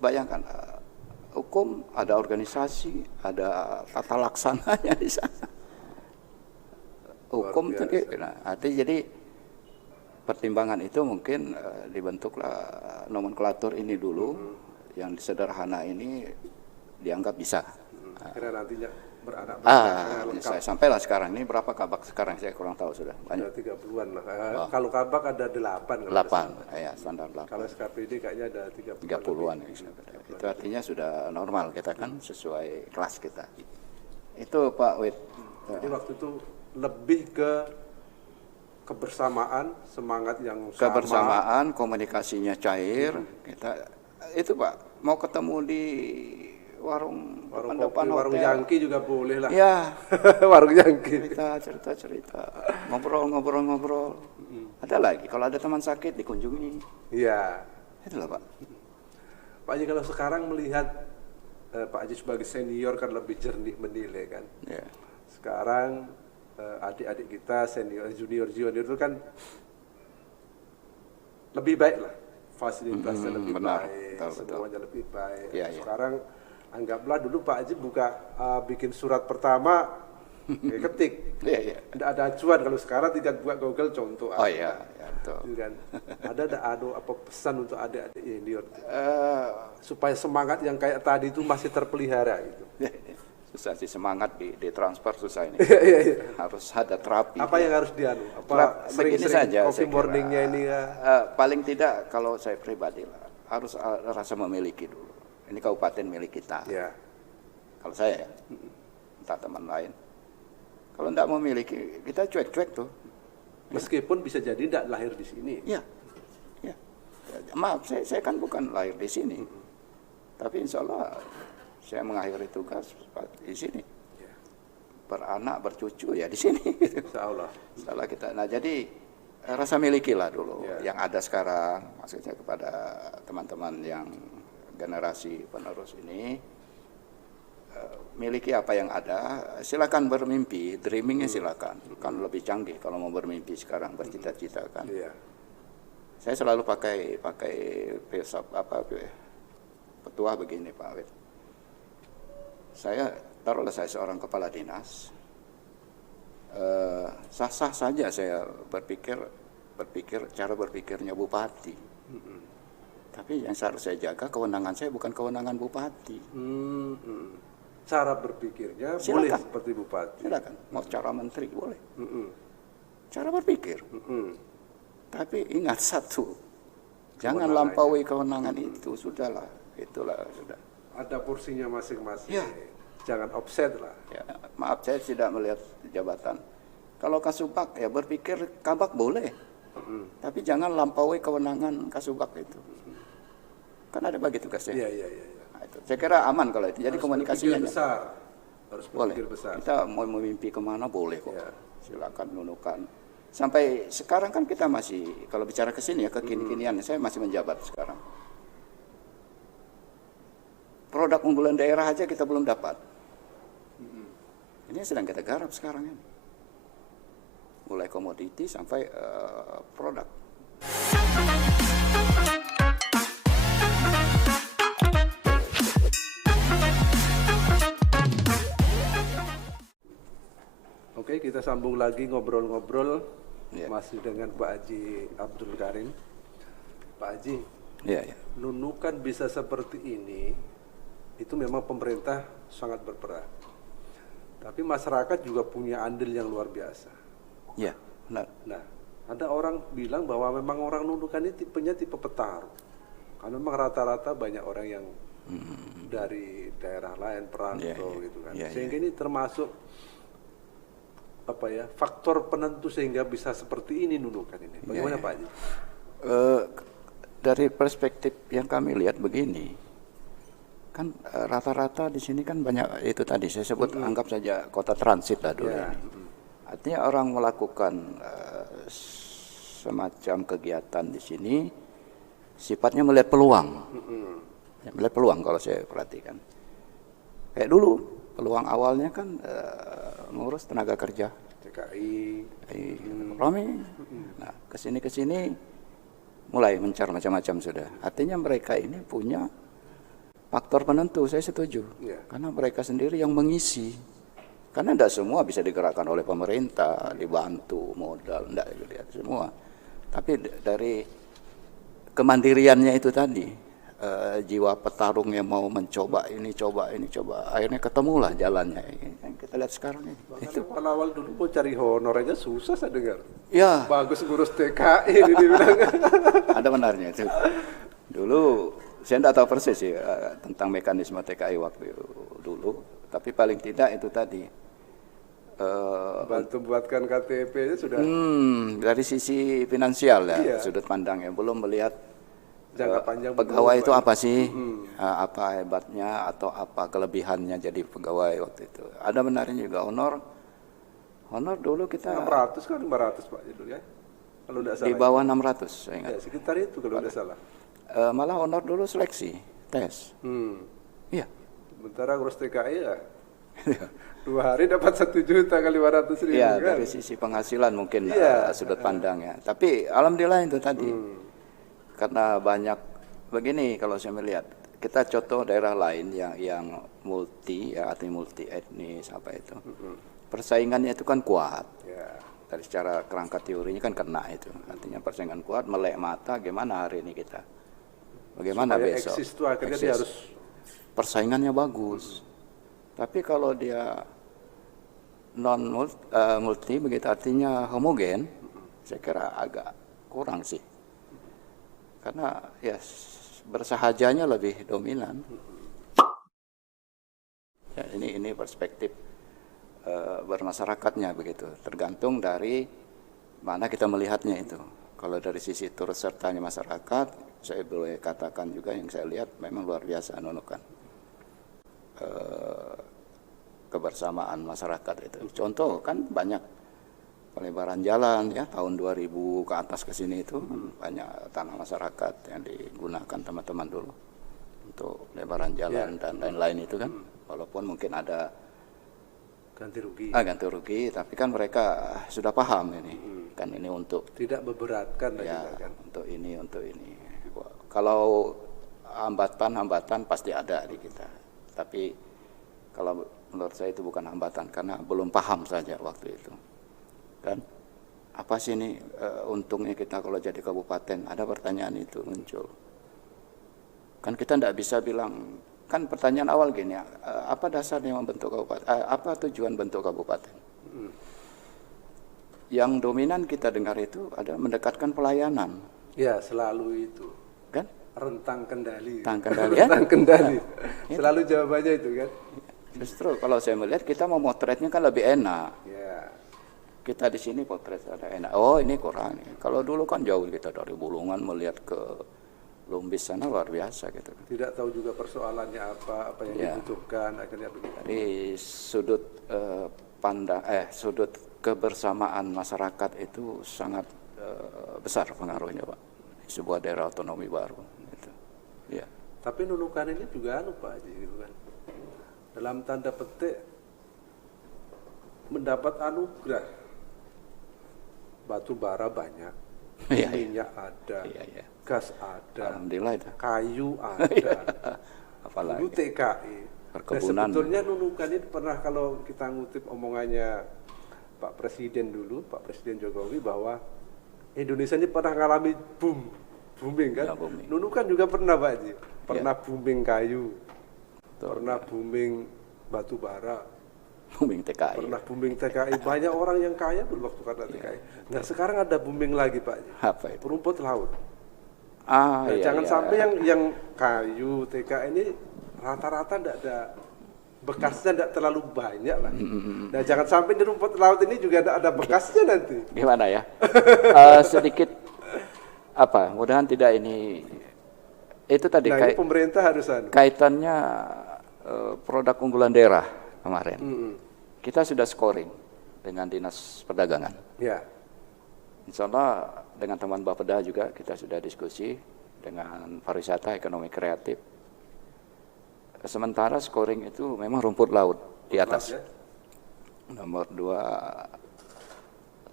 Bayangkan hukum, ada organisasi, ada tata laksananya di sana. Hukum tadi, nah, artinya jadi pertimbangan itu mungkin dibentuklah nomenklatur ini dulu, yang sederhana ini dianggap bisa. Akhirnya nantinya beranak Saya sampailah sekarang ini berapa kabak sekarang saya kurang tahu sudah banyak. 30-an lah. Kalau kabak ada 8. 8, ya standar 8. Kalau SKPD kayaknya ada 30-an. Itu artinya sudah normal kita kan sesuai kelas kita. Itu Pak Wid. Jadi waktu itu lebih ke kebersamaan, semangat yang sama. Kebersamaan, komunikasinya cair. Kita itu Pak mau ketemu di warung depan warung Yangki juga boleh lah. Ya. Warung Yangki. Cerita, ngobrol. Ada lagi, kalau ada teman sakit dikunjungi. Iya. Itulah Pak. Pak Haji kalau sekarang melihat Pak Haji sebagai senior kan lebih jernih menilai kan. Ya. Sekarang adik-adik kita junior itu kan lebih baik lah. Fasilitasnya lebih baik, semuanya lebih baik. Ya. Sekarang anggaplah dulu Pak Haji buka bikin surat pertama ketik. Iya. Tidak ada acuan. Kalau sekarang tidak buka Google contoh. Oh iya, betul. Gitu kan. Ada apa pesan untuk adik-adik senior supaya semangat yang kayak tadi itu masih terpelihara gitu. Susah sih semangat ditransfer susah ini. Iya. Harus ada terapi. Apa yang harus dianu? Apa sering-sering coffee morningnya ini ya? Paling tidak kalau saya pribadi lah, harus rasa memiliki dulu. Ini kabupaten milik kita. Ya. Kalau saya ya, entah teman lain. Kalau tidak memiliki, kita cuek-cuek tuh. Meskipun bisa jadi tidak lahir di sini. Iya. Maaf, saya kan bukan lahir di sini. Tapi insya Allah saya mengakhiri tugas di sini. Beranak, bercucu ya di sini. Insya Allah. Setelah kita, nah jadi rasa milikilah dulu yang ada sekarang, maksudnya kepada teman-teman yang generasi penerus ini, miliki apa yang ada, silakan bermimpi, dreamingnya silakan, kan lebih canggih kalau mau bermimpi sekarang, bercita-cita kan. Iya. Saya selalu pakai petua begini Pak Awit. Taruhlah saya seorang kepala dinas, sah-sah saja saya berpikir cara berpikirnya bupati. Tapi yang harus saya jaga kewenangan saya bukan kewenangan bupati. Cara berpikirnya Silakan. boleh seperti bupati. Silakan, mau cara menteri boleh. Cara berpikir. Tapi ingat satu, jangan lampaui kewenangan itu, sudahlah, itulah sudah. Ada porsinya masing-masing. Ya. Jangan offset lah. Ya, maaf saya tidak melihat jabatan. Kalau Kasubag ya berpikir kabak boleh, tapi jangan lampaui kewenangan Kasubag itu. Kan ada bagi tugasnya. Iya. Nah, itu. Saya kira aman kalau itu. Jadi Harus komunikasinya berpikir besar. Harus boleh. berpikir besar. Kita mau memimpi kemana boleh kok. Ya. Silakan nunukan. Sampai sekarang kan kita masih, kalau bicara ke sini ya, ke kini-kinian, saya masih menjabat sekarang. Produk unggulan daerah aja kita belum dapat. Ini sedang kita garap sekarang ini. Mulai komoditi sampai produk. Oke, kita sambung lagi ngobrol-ngobrol Ya. masih dengan Pak Haji Abdul Karim. Pak Haji, Iya. nunukan bisa seperti ini, itu memang pemerintah sangat berperan. Tapi masyarakat juga punya andil yang luar biasa. Iya, benar. Nah, ada orang bilang bahwa memang orang nunukan ini tipenya tipe petarung. Karena memang rata-rata banyak orang yang dari daerah lain perantau gitu kan. Sehingga ini termasuk faktor penentu sehingga bisa seperti ini nunukan ini. Bagaimana Pak Haji? Dari perspektif yang kami lihat begini, kan rata-rata di sini kan banyak itu tadi saya sebut anggap saja kota transit lah dulu ini. Artinya orang melakukan semacam kegiatan di sini sifatnya melihat peluang. Ya, melihat peluang kalau saya perhatikan. Kayak dulu peluang awalnya kan ngurus tenaga kerja. TKI. Rame. Nah, kesini mulai mencar macam-macam sudah. Artinya mereka ini punya faktor penentu, saya setuju. Karena mereka sendiri yang mengisi. Karena tidak semua bisa digerakkan oleh pemerintah, dibantu modal, tidak dilihat semua. Tapi dari kemandiriannya itu tadi, jiwa petarung yang mau mencoba ini, coba, akhirnya ketemulah jalannya. Yang kita lihat sekarang ini. Itu awal dulu mau cari honor aja susah saya dengar. Ya. Bagus ngurus TKI ini dibilang. Ada benarnya itu. Dulu saya tidak tahu persis sih tentang mekanisme TKI waktu dulu, tapi paling tidak itu tadi. Bantu buatkan KTP aja sudah. Dari sisi finansial ya, sudut pandangnya belum melihat jangka panjang pegawai itu apa sih, apa hebatnya atau apa kelebihannya jadi pegawai waktu itu. Ada benarnya juga honor dulu kita 600 kan 500 Pak itu ya. Kalau tidak salah. di bawah 600 saya ingat. Ya, sekitar itu kalau tidak salah. Malah honor dulu seleksi, tes. Iya. Sementara ngurus TKI ya. 2 hari dapat 1 juta kali 500 ribu Iya, kan. dari sisi penghasilan mungkin sudut pandangnya. Tapi alhamdulillah itu tadi. Karena banyak begini kalau saya melihat. Kita contoh daerah lain yang multi ya, artinya multi etnis apa itu. Persaingannya itu kan kuat. Dari secara kerangka teorinya kan kena itu. Artinya persaingan kuat, melek mata gimana hari ini kita. Bagaimana supaya besok? Eksis itu akhirnya dia harus persaingannya bagus. Tapi kalau dia non multi begitu artinya homogen, saya kira agak kurang sih. Karena ya bersahajanya lebih dominan. Ya, ini perspektif bermasyarakatnya begitu. Tergantung dari mana kita melihatnya itu. Kalau dari sisi turut sertanya masyarakat, saya boleh katakan juga yang saya lihat memang luar biasa nunukan kebersamaan masyarakat itu. Contoh kan banyak pelebaran jalan ya tahun 2000 ke atas ke sini itu banyak tanah masyarakat yang digunakan teman-teman dulu untuk pelebaran jalan dan lain-lain itu kan. Walaupun mungkin ada ganti rugi, tapi kan mereka sudah paham ini kan ini untuk tidak memberatkan ya kan. untuk ini. Kalau hambatan pasti ada di kita, tapi kalau menurut saya itu bukan hambatan karena belum paham saja waktu itu kan apa sih ini untungnya kita kalau jadi kabupaten. Ada pertanyaan itu muncul kan, kita tidak bisa bilang kan pertanyaan awal gini, apa dasarnya membentuk kabupaten, apa tujuan bentuk kabupaten. Yang dominan kita dengar itu ada mendekatkan pelayanan. Ya selalu itu Kan? rentang kendali. Rentang kendali. Selalu jawabannya itu kan. Justru kalau saya melihat kita mau motretnya kan lebih enak. Ya. Kita di sini potret ada enak. Oh ini kurang. Kalau dulu kan jauh kita dari Bulungan melihat ke Lumbis sana luar biasa gitu. Tidak tahu juga persoalannya apa yang Ya. dibutuhkan, akhirnya begitu. Jadi sudut sudut kebersamaan masyarakat itu sangat besar pengaruhnya, Pak. Di sebuah daerah otonomi baru. Gitu. Ya. Tapi Nunukan ini juga Pak Haji, gitu kan. Dalam tanda petik mendapat anugerah. Batu bara banyak, Iya, iya. minyak ada, Iya, iya. gas ada, Alhamdulillah itu. kayu ada, Apalagi dulu TKI. perkebunan. Nah, sebetulnya Nunukan ini pernah, kalau kita ngutip omongannya Pak Presiden dulu, Pak Presiden Jokowi, bahwa Indonesia ini pernah ngalami booming kan? Ya, booming. Nunukan juga pernah Pak Haji, pernah booming kayu, Betul, pernah booming batu bara, booming TKI. pernah booming TKI. Banyak orang yang kaya dulu waktu karena TKI. Nah sekarang ada booming lagi Pak Haji, Apa itu? rumput laut. Ah, Nah, iya, jangan iya. sampai yang kayu TKI ini rata-rata tidak ada bekasnya, tidak terlalu banyak lah. Nah jangan sampai di rumput laut ini juga ada bekasnya nanti. Gimana ya? Sedikit apa? Mudahan tidak ini. Itu tadi Nah ini pemerintah harus kaitannya produk unggulan daerah kemarin. Kita sudah scoring dengan Dinas Perdagangan. Ya, Insya Allah dengan teman Bapeda juga kita sudah diskusi dengan pariwisata, ekonomi kreatif. Sementara scoring itu memang rumput laut di atas. ya. Nomor 2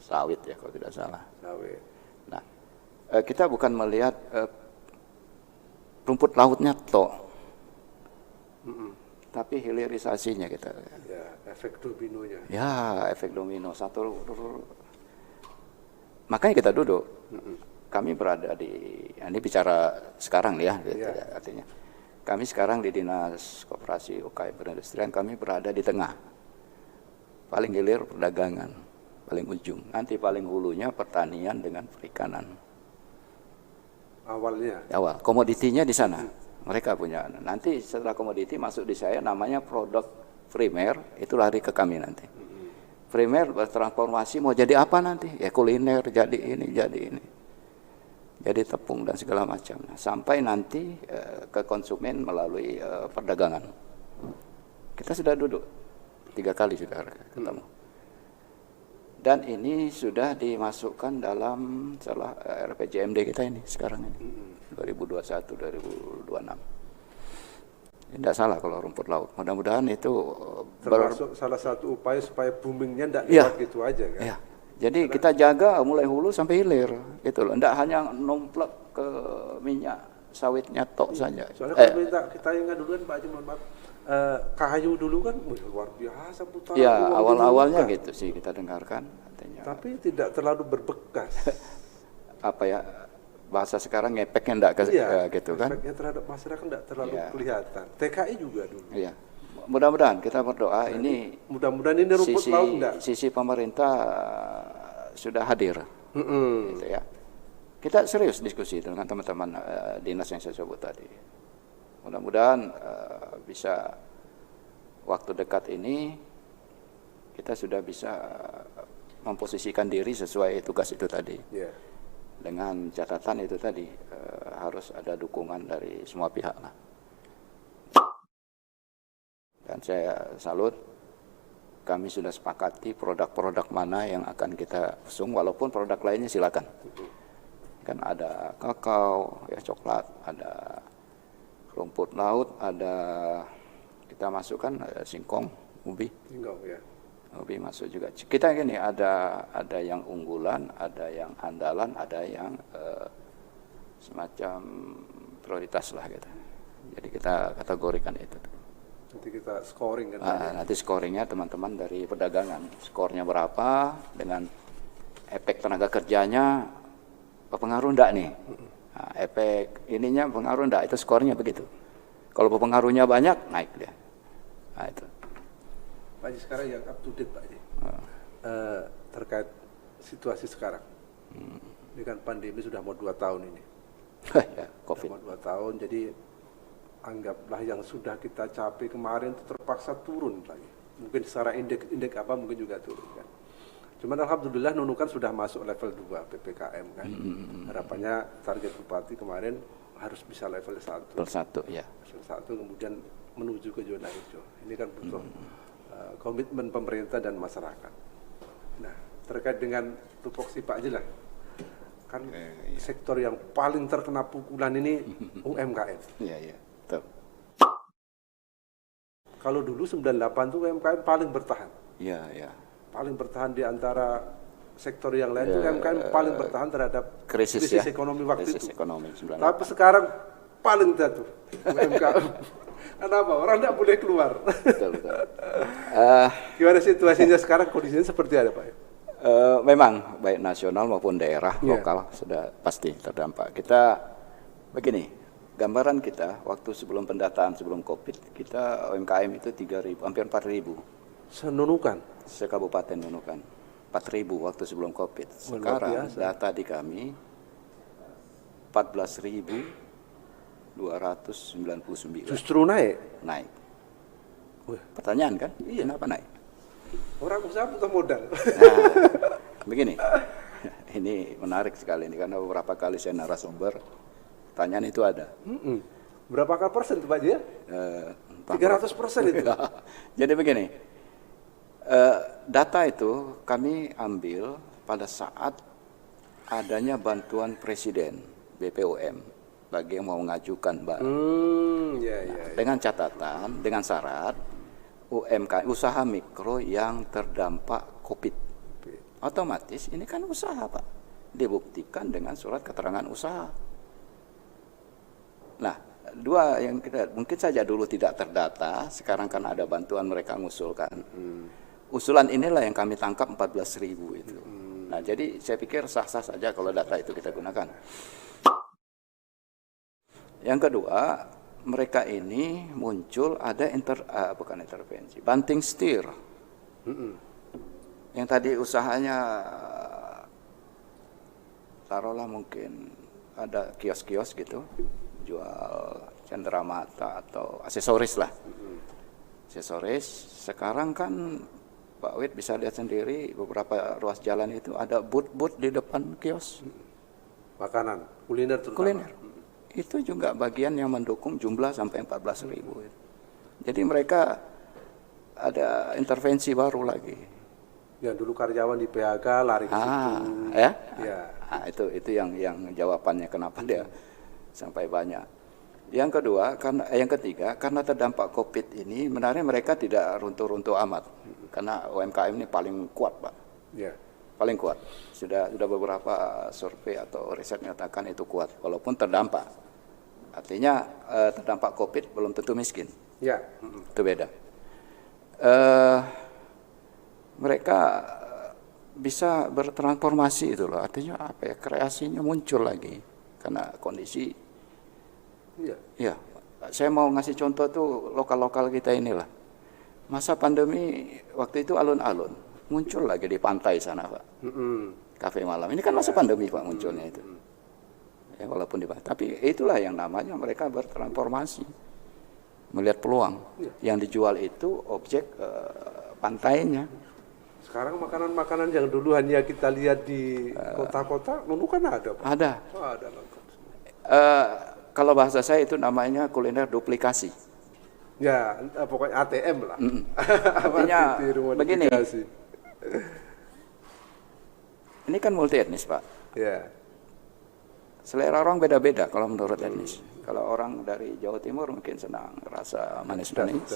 sawit ya kalau tidak salah. Sawit. Nah, kita bukan melihat rumput lautnya toh, tapi hilirisasinya kita. Ya, efek dominonya. Ya, efek domino satu. Makanya kita duduk. Kami berada ini bicara sekarang nih ya, gitu ya, artinya. Kami sekarang di Dinas Koperasi UKM Perindustrian, kami berada di tengah. Paling hilir perdagangan, paling ujung. Nanti paling hulunya pertanian dengan perikanan. Awalnya. Awal, komoditinya di sana. Mereka punya. Nanti setelah komoditi masuk di saya, namanya produk primer, itu lari ke kami nanti. Primer bertransformasi mau jadi apa nanti? Ya kuliner, jadi ini, jadi ini. Jadi tepung dan segala macam. Nah, sampai nanti ke konsumen melalui perdagangan. Kita sudah duduk 3 kali sudah ketemu. Dan ini sudah dimasukkan dalam salah RPJMD kita ini sekarang ini 2021-2026. Tidak salah kalau rumput laut. Mudah-mudahan itu Termasuk salah satu upaya supaya boomingnya tidak Iya. lewat gitu aja kan. ya. Jadi kita jaga mulai hulu sampai hilir gitu loh. Tidak hanya nomplek ke minyak sawitnya tok saja. Soalnya kalau kita ingat dulu kan Pak Haji, mohon maaf, kayu dulu kan luar biasa putaran Ya, uang awal-awalnya dibuka. gitu sih kita dengarkan artinya. Tapi tidak terlalu berbekas. Apa ya bahasa sekarang ngepeknya enggak gitu kan. Efeknya terhadap masyarakat tidak terlalu Iya. kelihatan. TKI juga dulu. Iya. Mudah-mudahan kita berdoa ini Mudah-mudahan ini rumput laut enggak. sisi pemerintah sudah hadir. Gitu ya. Kita serius diskusi dengan teman-teman dinas yang saya sebut tadi. Mudah-mudahan bisa waktu dekat ini kita sudah bisa memposisikan diri sesuai tugas itu tadi. Ya. Dengan catatan itu tadi harus ada dukungan dari semua pihak lah. Dan saya salut, kami sudah sepakati produk-produk mana yang akan kita usung, walaupun produk lainnya silakan. Kan ada kakao, ya coklat, ada rumput laut, ada kita masukkan singkong, ubi. Singkong ya. Ubi masuk juga. Kita gini, ada yang unggulan, ada yang andalan, ada yang semacam prioritas lah gitu. Jadi kita kategorikan itu. Nanti kita scoring kan. Nanti scoringnya teman-teman dari perdagangan, skornya berapa dengan efek tenaga kerjanya berpengaruh enggak nih? Nah, efek ininya pengaruh enggak? Itu skornya begitu. Kalau pengaruhnya banyak, naik dia. Nah, itu. Pak Haji, sekarang yang up to date Pak Haji, terkait situasi sekarang. Ini kan pandemi sudah mau 2 tahun ini. Ya, COVID. Sudah mau 2 tahun, jadi anggaplah yang sudah kita capai kemarin itu terpaksa turun lagi. Mungkin secara indeks apa mungkin juga turun kan. Cuman alhamdulillah Nunukan sudah masuk level 2 PPKM kan. Harapannya target Bupati kemarin harus bisa level 1. Level 1 ya. Level 1 kemudian menuju ke zona hijau. Ini kan butuh komitmen pemerintah dan masyarakat. Nah, terkait dengan tupoksi Pak Haji lah, kan sektor yang paling terkena pukulan ini UMKM. Iya, iya. Betul. Kalau dulu 98 tuh UMKM paling bertahan. Iya, iya. Paling bertahan di antara sektor yang lain, UMKM paling bertahan terhadap krisis ya. ekonomi waktu krisis itu. Ekonomi 98. Tapi sekarang paling jatuh UMKM. Kenapa? Orang tidak boleh keluar. Betul, betul. Gimana situasinya sekarang, kondisinya seperti apa Pak? Memang baik nasional maupun daerah lokal sudah pasti terdampak. Kita begini, gambaran kita waktu sebelum pendataan, sebelum COVID, kita UMKM itu 3.000, hampir 4.000. Senunukan? Sekabupaten Nunukan. 4.000 waktu sebelum COVID. Sekarang data di kami 14.299. Justru naik? Naik. Pertanyaan kan? Iya, kenapa naik? Orang usaha butuh modal. Nah, begini, ini menarik sekali ini karena beberapa kali saya narasumber, pertanyaan itu ada. Berapa persen itu Pak Haji? 300% itu. Jadi begini, data itu kami ambil pada saat adanya bantuan presiden BPOM bagi yang mau mengajukan, Mbak. Dengan catatan, dengan syarat UMKM, usaha mikro yang terdampak COVID. Otomatis ini kan usaha, Pak. Dibuktikan dengan surat keterangan usaha. Nah, dua yang kita mungkin saja dulu tidak terdata, sekarang kan ada bantuan mereka mengusulkan. Usulan inilah yang kami tangkap 14.000 itu. Nah, jadi saya pikir sah-sah saja kalau data itu kita gunakan. Yang kedua, mereka ini muncul ada bukan intervensi, banting setir. Yang tadi usahanya taruhlah mungkin ada kios-kios gitu, jual cenderamata atau aksesoris lah. Aksesoris, sekarang kan Pak Wid bisa lihat sendiri beberapa ruas jalan itu ada booth-booth di depan kios. Makanan, kuliner terutama. Kuliner. Itu juga bagian yang mendukung jumlah sampai 14.000. Jadi mereka ada intervensi baru lagi. Yang dulu karyawan di PHK lari ke situ. Ya? Itu yang jawabannya kenapa dia sampai banyak. Yang kedua, yang ketiga, karena terdampak COVID ini, sebenarnya mereka tidak runtuh-runtuh amat. Karena UMKM ini paling kuat, Pak. Paling kuat. Sudah beberapa survei atau riset menyatakan itu kuat, walaupun terdampak. Artinya terdampak COVID belum tentu miskin. Itu beda. Mereka bisa bertransformasi itu loh. Artinya apa ya? Kreasinya muncul lagi karena kondisi. Ya, saya mau ngasih contoh tuh lokal-lokal kita inilah. Masa pandemi waktu itu alun-alun muncul lagi di pantai sana, Pak. Kafe malam. Ini kan masa pandemi, Pak, munculnya itu. Ya, walaupun di tapi itulah yang namanya mereka bertransformasi, melihat peluang. Yang dijual itu objek pantainya. Sekarang makanan-makanan yang dulu hanya kita lihat di kota-kota, Nunukan ada, Pak? Ada. Ada. Kalau bahasa saya itu namanya kuliner duplikasi. Ya, pokoknya ATM lah. Artinya begini. Ini kan multi etnis, Pak. Selera orang beda-beda kalau menurut etnis. Kalau orang dari Jawa Timur mungkin senang rasa manis-manis.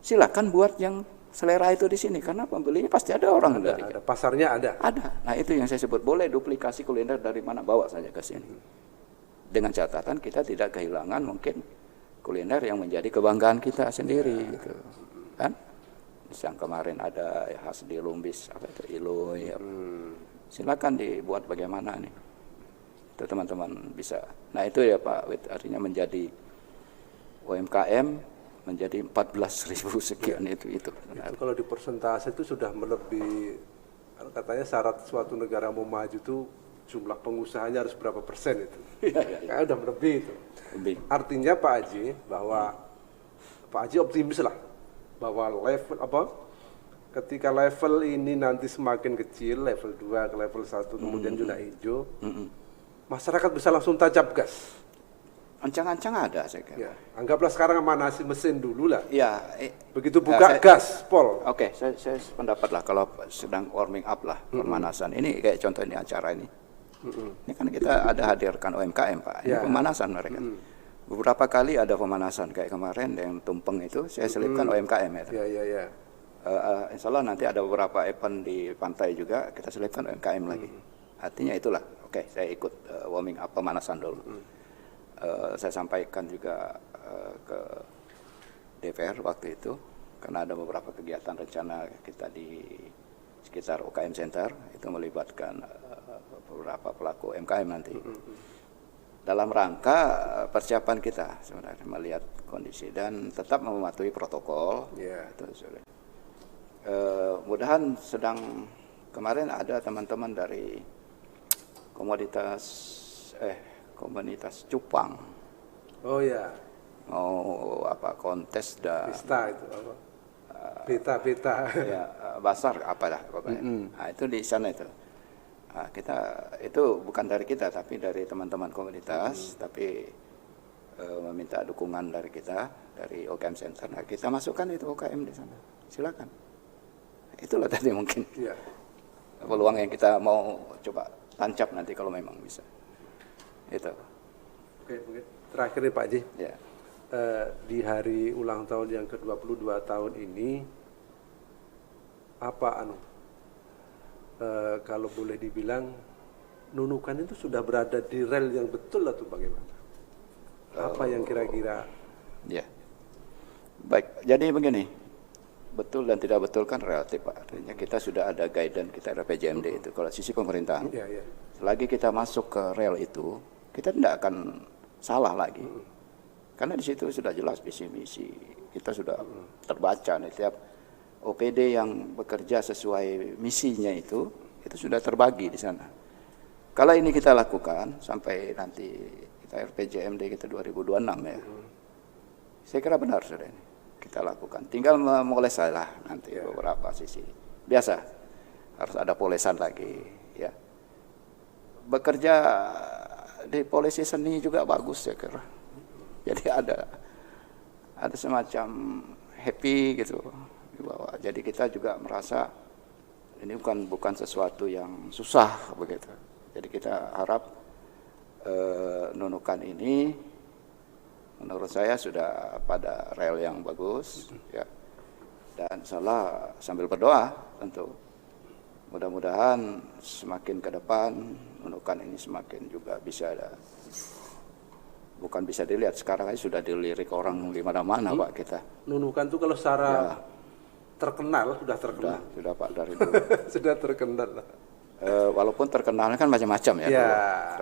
Silakan buat yang selera itu di sini karena pembelinya pasti ada orang dari. Ada pasarnya ada. Ada. Nah, itu yang saya sebut boleh duplikasi kuliner dari mana bawa saja ke sini. Dengan catatan kita tidak kehilangan mungkin kuliner yang menjadi kebanggaan kita sendiri gitu. Kan? Yang kemarin ada khas di Lumbis apa itu Iloy. Silakan dibuat bagaimana nih. Itu teman-teman bisa. Nah, itu ya Pak Wid, artinya menjadi UMKM menjadi 14.000 sekian itu. Kalau di persentase itu sudah melebihi, katanya syarat suatu negara mau maju itu jumlah pengusahanya harus berapa persen itu. Kayaknya udah melebihi itu. Artinya Pak Haji bahwa Pak Haji optimis lah bahwa ketika level ini nanti semakin kecil, level 2 ke level 1 kemudian zona hijau, masyarakat bisa langsung tancap gas. Ancang-ancang ada saya kira. Ya, anggaplah sekarang manasi mesin dulu lah. Ya, Begitu buka gas, pol. Oke, saya pendapat lah kalau sedang warming up lah pemanasan. Ini kayak contoh ini acara ini. Ini kan kita ada hadirkan UMKM Pak. Ini pemanasan mereka. Beberapa kali ada pemanasan kayak kemarin yang tumpeng itu saya selipkan UMKM itu. Ya. Insya Allah nanti ada beberapa event di pantai juga kita selipkan UMKM lagi. Artinya itulah. Oke, saya ikut warming up pemanasan dulu. Saya sampaikan juga ke DPR waktu itu karena ada beberapa kegiatan rencana kita di sekitar UKM Center itu melibatkan beberapa pelaku UMKM nanti dalam rangka persiapan kita sebenarnya melihat kondisi dan tetap mematuhi protokol. Itu sudah. Mudahan sedang kemarin ada teman-teman dari komunitas cupang. Oh ya. Mau kontes dan Pesta itu apa? Beta. Ya, basar apalah pokoknya. Nah, itu di sana itu. Nah, kita itu bukan dari kita tapi dari teman-teman komunitas tapi meminta dukungan dari kita dari UKM Center. Nah, kita masukkan itu UKM di sana. Silakan. Itulah tadi mungkin. Ya. Peluang yang kita mau coba tancap nanti kalau memang bisa. Itu. Oke, mungkin terakhir nih Pak Haji. Ya. Di hari ulang tahun yang ke-22 tahun ini apa kalau boleh dibilang Nunukan itu sudah berada di rel yang betul atau bagaimana? Apa yang kira-kira? Ya. Baik, jadi begini. Betul dan tidak betul kan relatif Pak. Artinya kita sudah ada guidance kita RPJMD itu kalau sisi pemerintahan. Ya. Selagi kita masuk ke rel itu, kita tidak akan salah lagi. Karena di situ sudah jelas visi misi. Kita sudah terbaca nih tiap OPD yang bekerja sesuai misinya itu sudah terbagi di sana. Kalau ini kita lakukan sampai nanti kita RPJMD kita 2026 ya. Saya kira benar sudah ini. Kita lakukan. Tinggal memoles lah nanti beberapa sisi. Biasa harus ada polesan lagi ya. Bekerja di polisi seni juga bagus saya kira. Jadi ada semacam happy gitu di bawah. Jadi kita juga merasa ini bukan sesuatu yang susah begitu. Jadi kita harap Nunukan ini menurut saya sudah pada rel yang bagus ya. Dan salah sambil berdoa tentu mudah-mudahan semakin ke depan Nunukan ini semakin juga bisa bukan bisa dilihat sekarang aja sudah dilirik orang di mana-mana Pak kita. Nunukan itu kalau secara terkenal sudah terkenal. Sudah Pak dari dulu. Sudah terkenal. Walaupun terkenalnya kan macam-macam ya.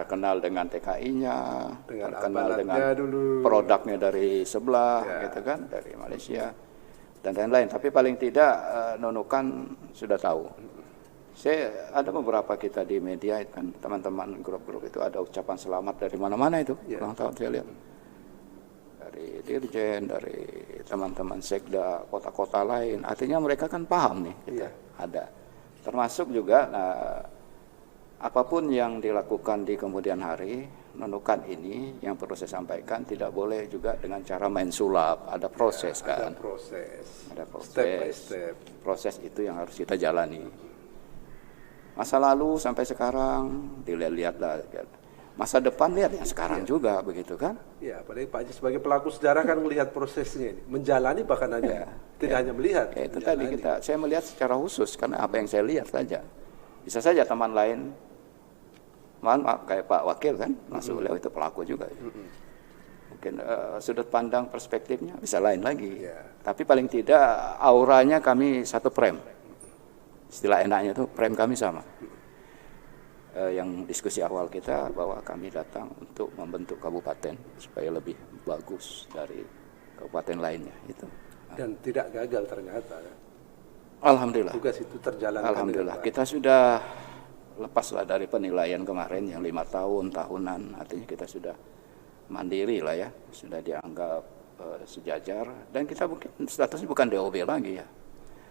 Terkenal dengan TKI-nya, terkenal dengan dulu. Produknya dari sebelah, gitu kan, dari Malaysia dan lain-lain. Tapi paling tidak Nunukan sudah tahu. Saya ada beberapa kita di media kan teman-teman grup-grup itu ada ucapan selamat dari mana-mana itu. Ulang tahun saya lihat. Dari Dirjen, dari teman-teman sekda kota-kota lain. Artinya mereka kan paham nih kita ada. Termasuk juga apapun yang dilakukan di kemudian hari, Nunukan ini yang perlu saya sampaikan tidak boleh juga dengan cara main sulap, ada proses kan. Ada proses. Step by step. Proses itu yang harus kita jalani. Masa lalu sampai sekarang dilihat-lihat lah. Masa depan lihat yang sekarang juga begitu kan. Ya, apalagi Pak Haji sebagai pelaku sejarah kan melihat prosesnya ini, menjalani bahkan hanya tidak hanya melihat. Itu tadi saya melihat secara khusus karena apa yang saya lihat saja. Bisa saja teman lain, mohon maaf kayak Pak Wakil kan, masuk beliau itu pelaku juga. Mungkin sudut pandang perspektifnya bisa lain lagi. Tapi paling tidak auranya kami satu frame. Istilah enaknya itu frame kami sama. Yang diskusi awal kita bahwa kami datang untuk membentuk kabupaten supaya lebih bagus dari kabupaten lainnya itu. Dan tidak gagal ternyata. Alhamdulillah. Tugas itu terjalankan. Alhamdulillah. Kita sudah lepaslah dari penilaian kemarin yang 5 tahun tahunan. Artinya kita sudah mandiri lah ya, sudah dianggap sejajar dan kita mungkin statusnya bukan DOB lagi ya.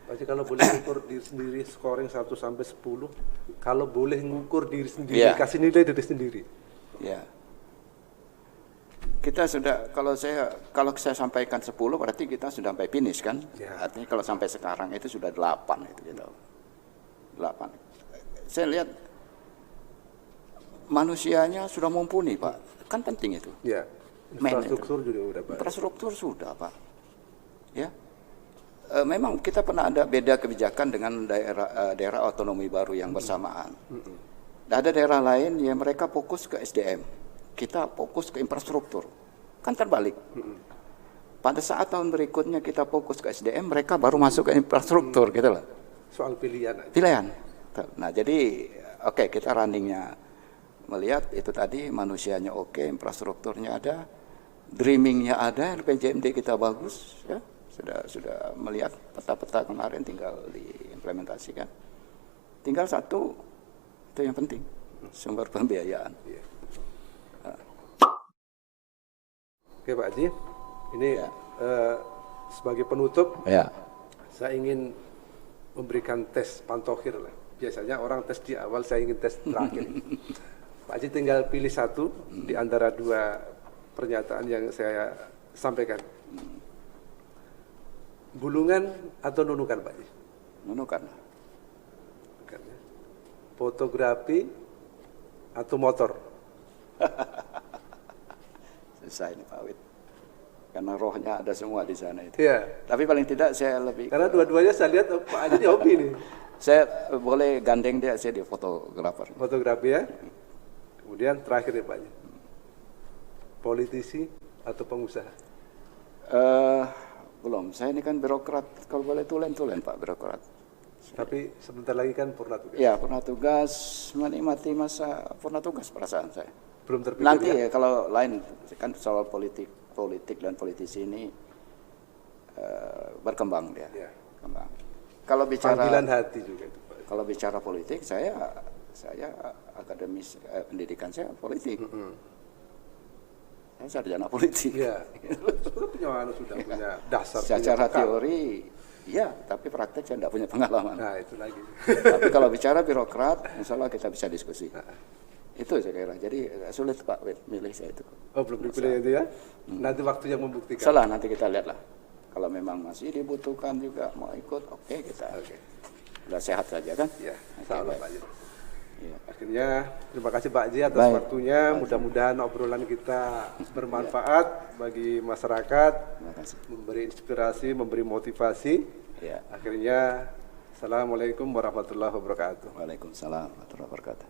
Pasti kalau boleh ngukur diri sendiri scoring 1 sampai 10, kalau boleh ngukur diri sendiri, kasih nilai diri sendiri. Ya. Kita sudah, kalau saya sampaikan 10 berarti kita sudah sampai finish kan? Ya. Artinya kalau sampai sekarang itu sudah 8 itu gitu. 8. Saya lihat manusianya sudah mumpuni, Pak. Kan penting itu. Ya. Infrastruktur juga udah baik. Infrastruktur sudah, Pak. Ya. Memang kita pernah ada beda kebijakan dengan daerah otonomi baru yang bersamaan. Ada daerah lain yang mereka fokus ke SDM. Kita fokus ke infrastruktur. Kan terbalik. Pada saat tahun berikutnya kita fokus ke SDM, mereka baru masuk ke infrastruktur gitu loh. Soal pilihan aja. Pilihan. Nah, jadi oke, kita runningnya melihat itu tadi manusianya oke, infrastrukturnya ada, dreamingnya ada, RPJMD kita bagus ya. Sudah melihat peta-peta kemarin tinggal diimplementasikan. Tinggal satu itu yang penting, sumber pembiayaan. Iya. Oke Pak Haji, ini Ya. Sebagai penutup, Ya. saya ingin memberikan tes pantohir lah. Biasanya orang tes di awal, saya ingin tes terakhir. Pak Haji tinggal pilih satu di antara dua pernyataan yang saya sampaikan. Bulungan atau Nunukan Pak Haji? Nunukan. Nunukan, ya. Fotografi atau motor? Selesai nih Pak Wid. Karena rohnya ada semua di sana itu. Iya. Tapi paling tidak saya lebih... Karena dua-duanya saya lihat Pak Haji ini hobi nih. Saya boleh gandeng dia, saya di fotografer. Fotografi ya. Kemudian terakhir ya Pak Haji. Politisi atau pengusaha? Belum, saya ini kan birokrat. Kalau boleh tulen Pak birokrat. Tapi sebentar lagi kan purna tugas. Ya, purna tugas, menikmati masa purna tugas perasaan saya. Belum terpikir Nanti ya? kalau lain, kan soal politik dan politisi ini berkembang dia. Ya. Berkembang. Kalau bicara Panggilan hati juga itu Pak. Kalau bicara politik, saya akademis pendidikan saya politik. Saya sarjana politik. Iya. Sudah punya dasar. Secara punya bekal. teori, iya, tapi praktek saya tidak punya pengalaman. Nah itu lagi. Tapi kalau bicara birokrat, insya Allah kita bisa diskusi. Itu saya kira. Jadi sulit Pak milih saya itu. Oh belum dipilih itu ya? Nanti waktu yang membuktikan. Salah, nanti kita lihatlah. Kalau memang masih dibutuhkan juga mau ikut, oke kita. Udah sehat saja kan? Ya, Oke, salah baik. Pak Haji. Iya. Akhirnya terima kasih Pak Haji atas Baik. waktunya. Mudah-mudahan obrolan kita bermanfaat bagi masyarakat, Terima kasih. memberi inspirasi, memberi motivasi. Ya. Akhirnya, Assalamualaikum warahmatullahi wabarakatuh. Waalaikumsalam warahmatullahi wabarakatuh.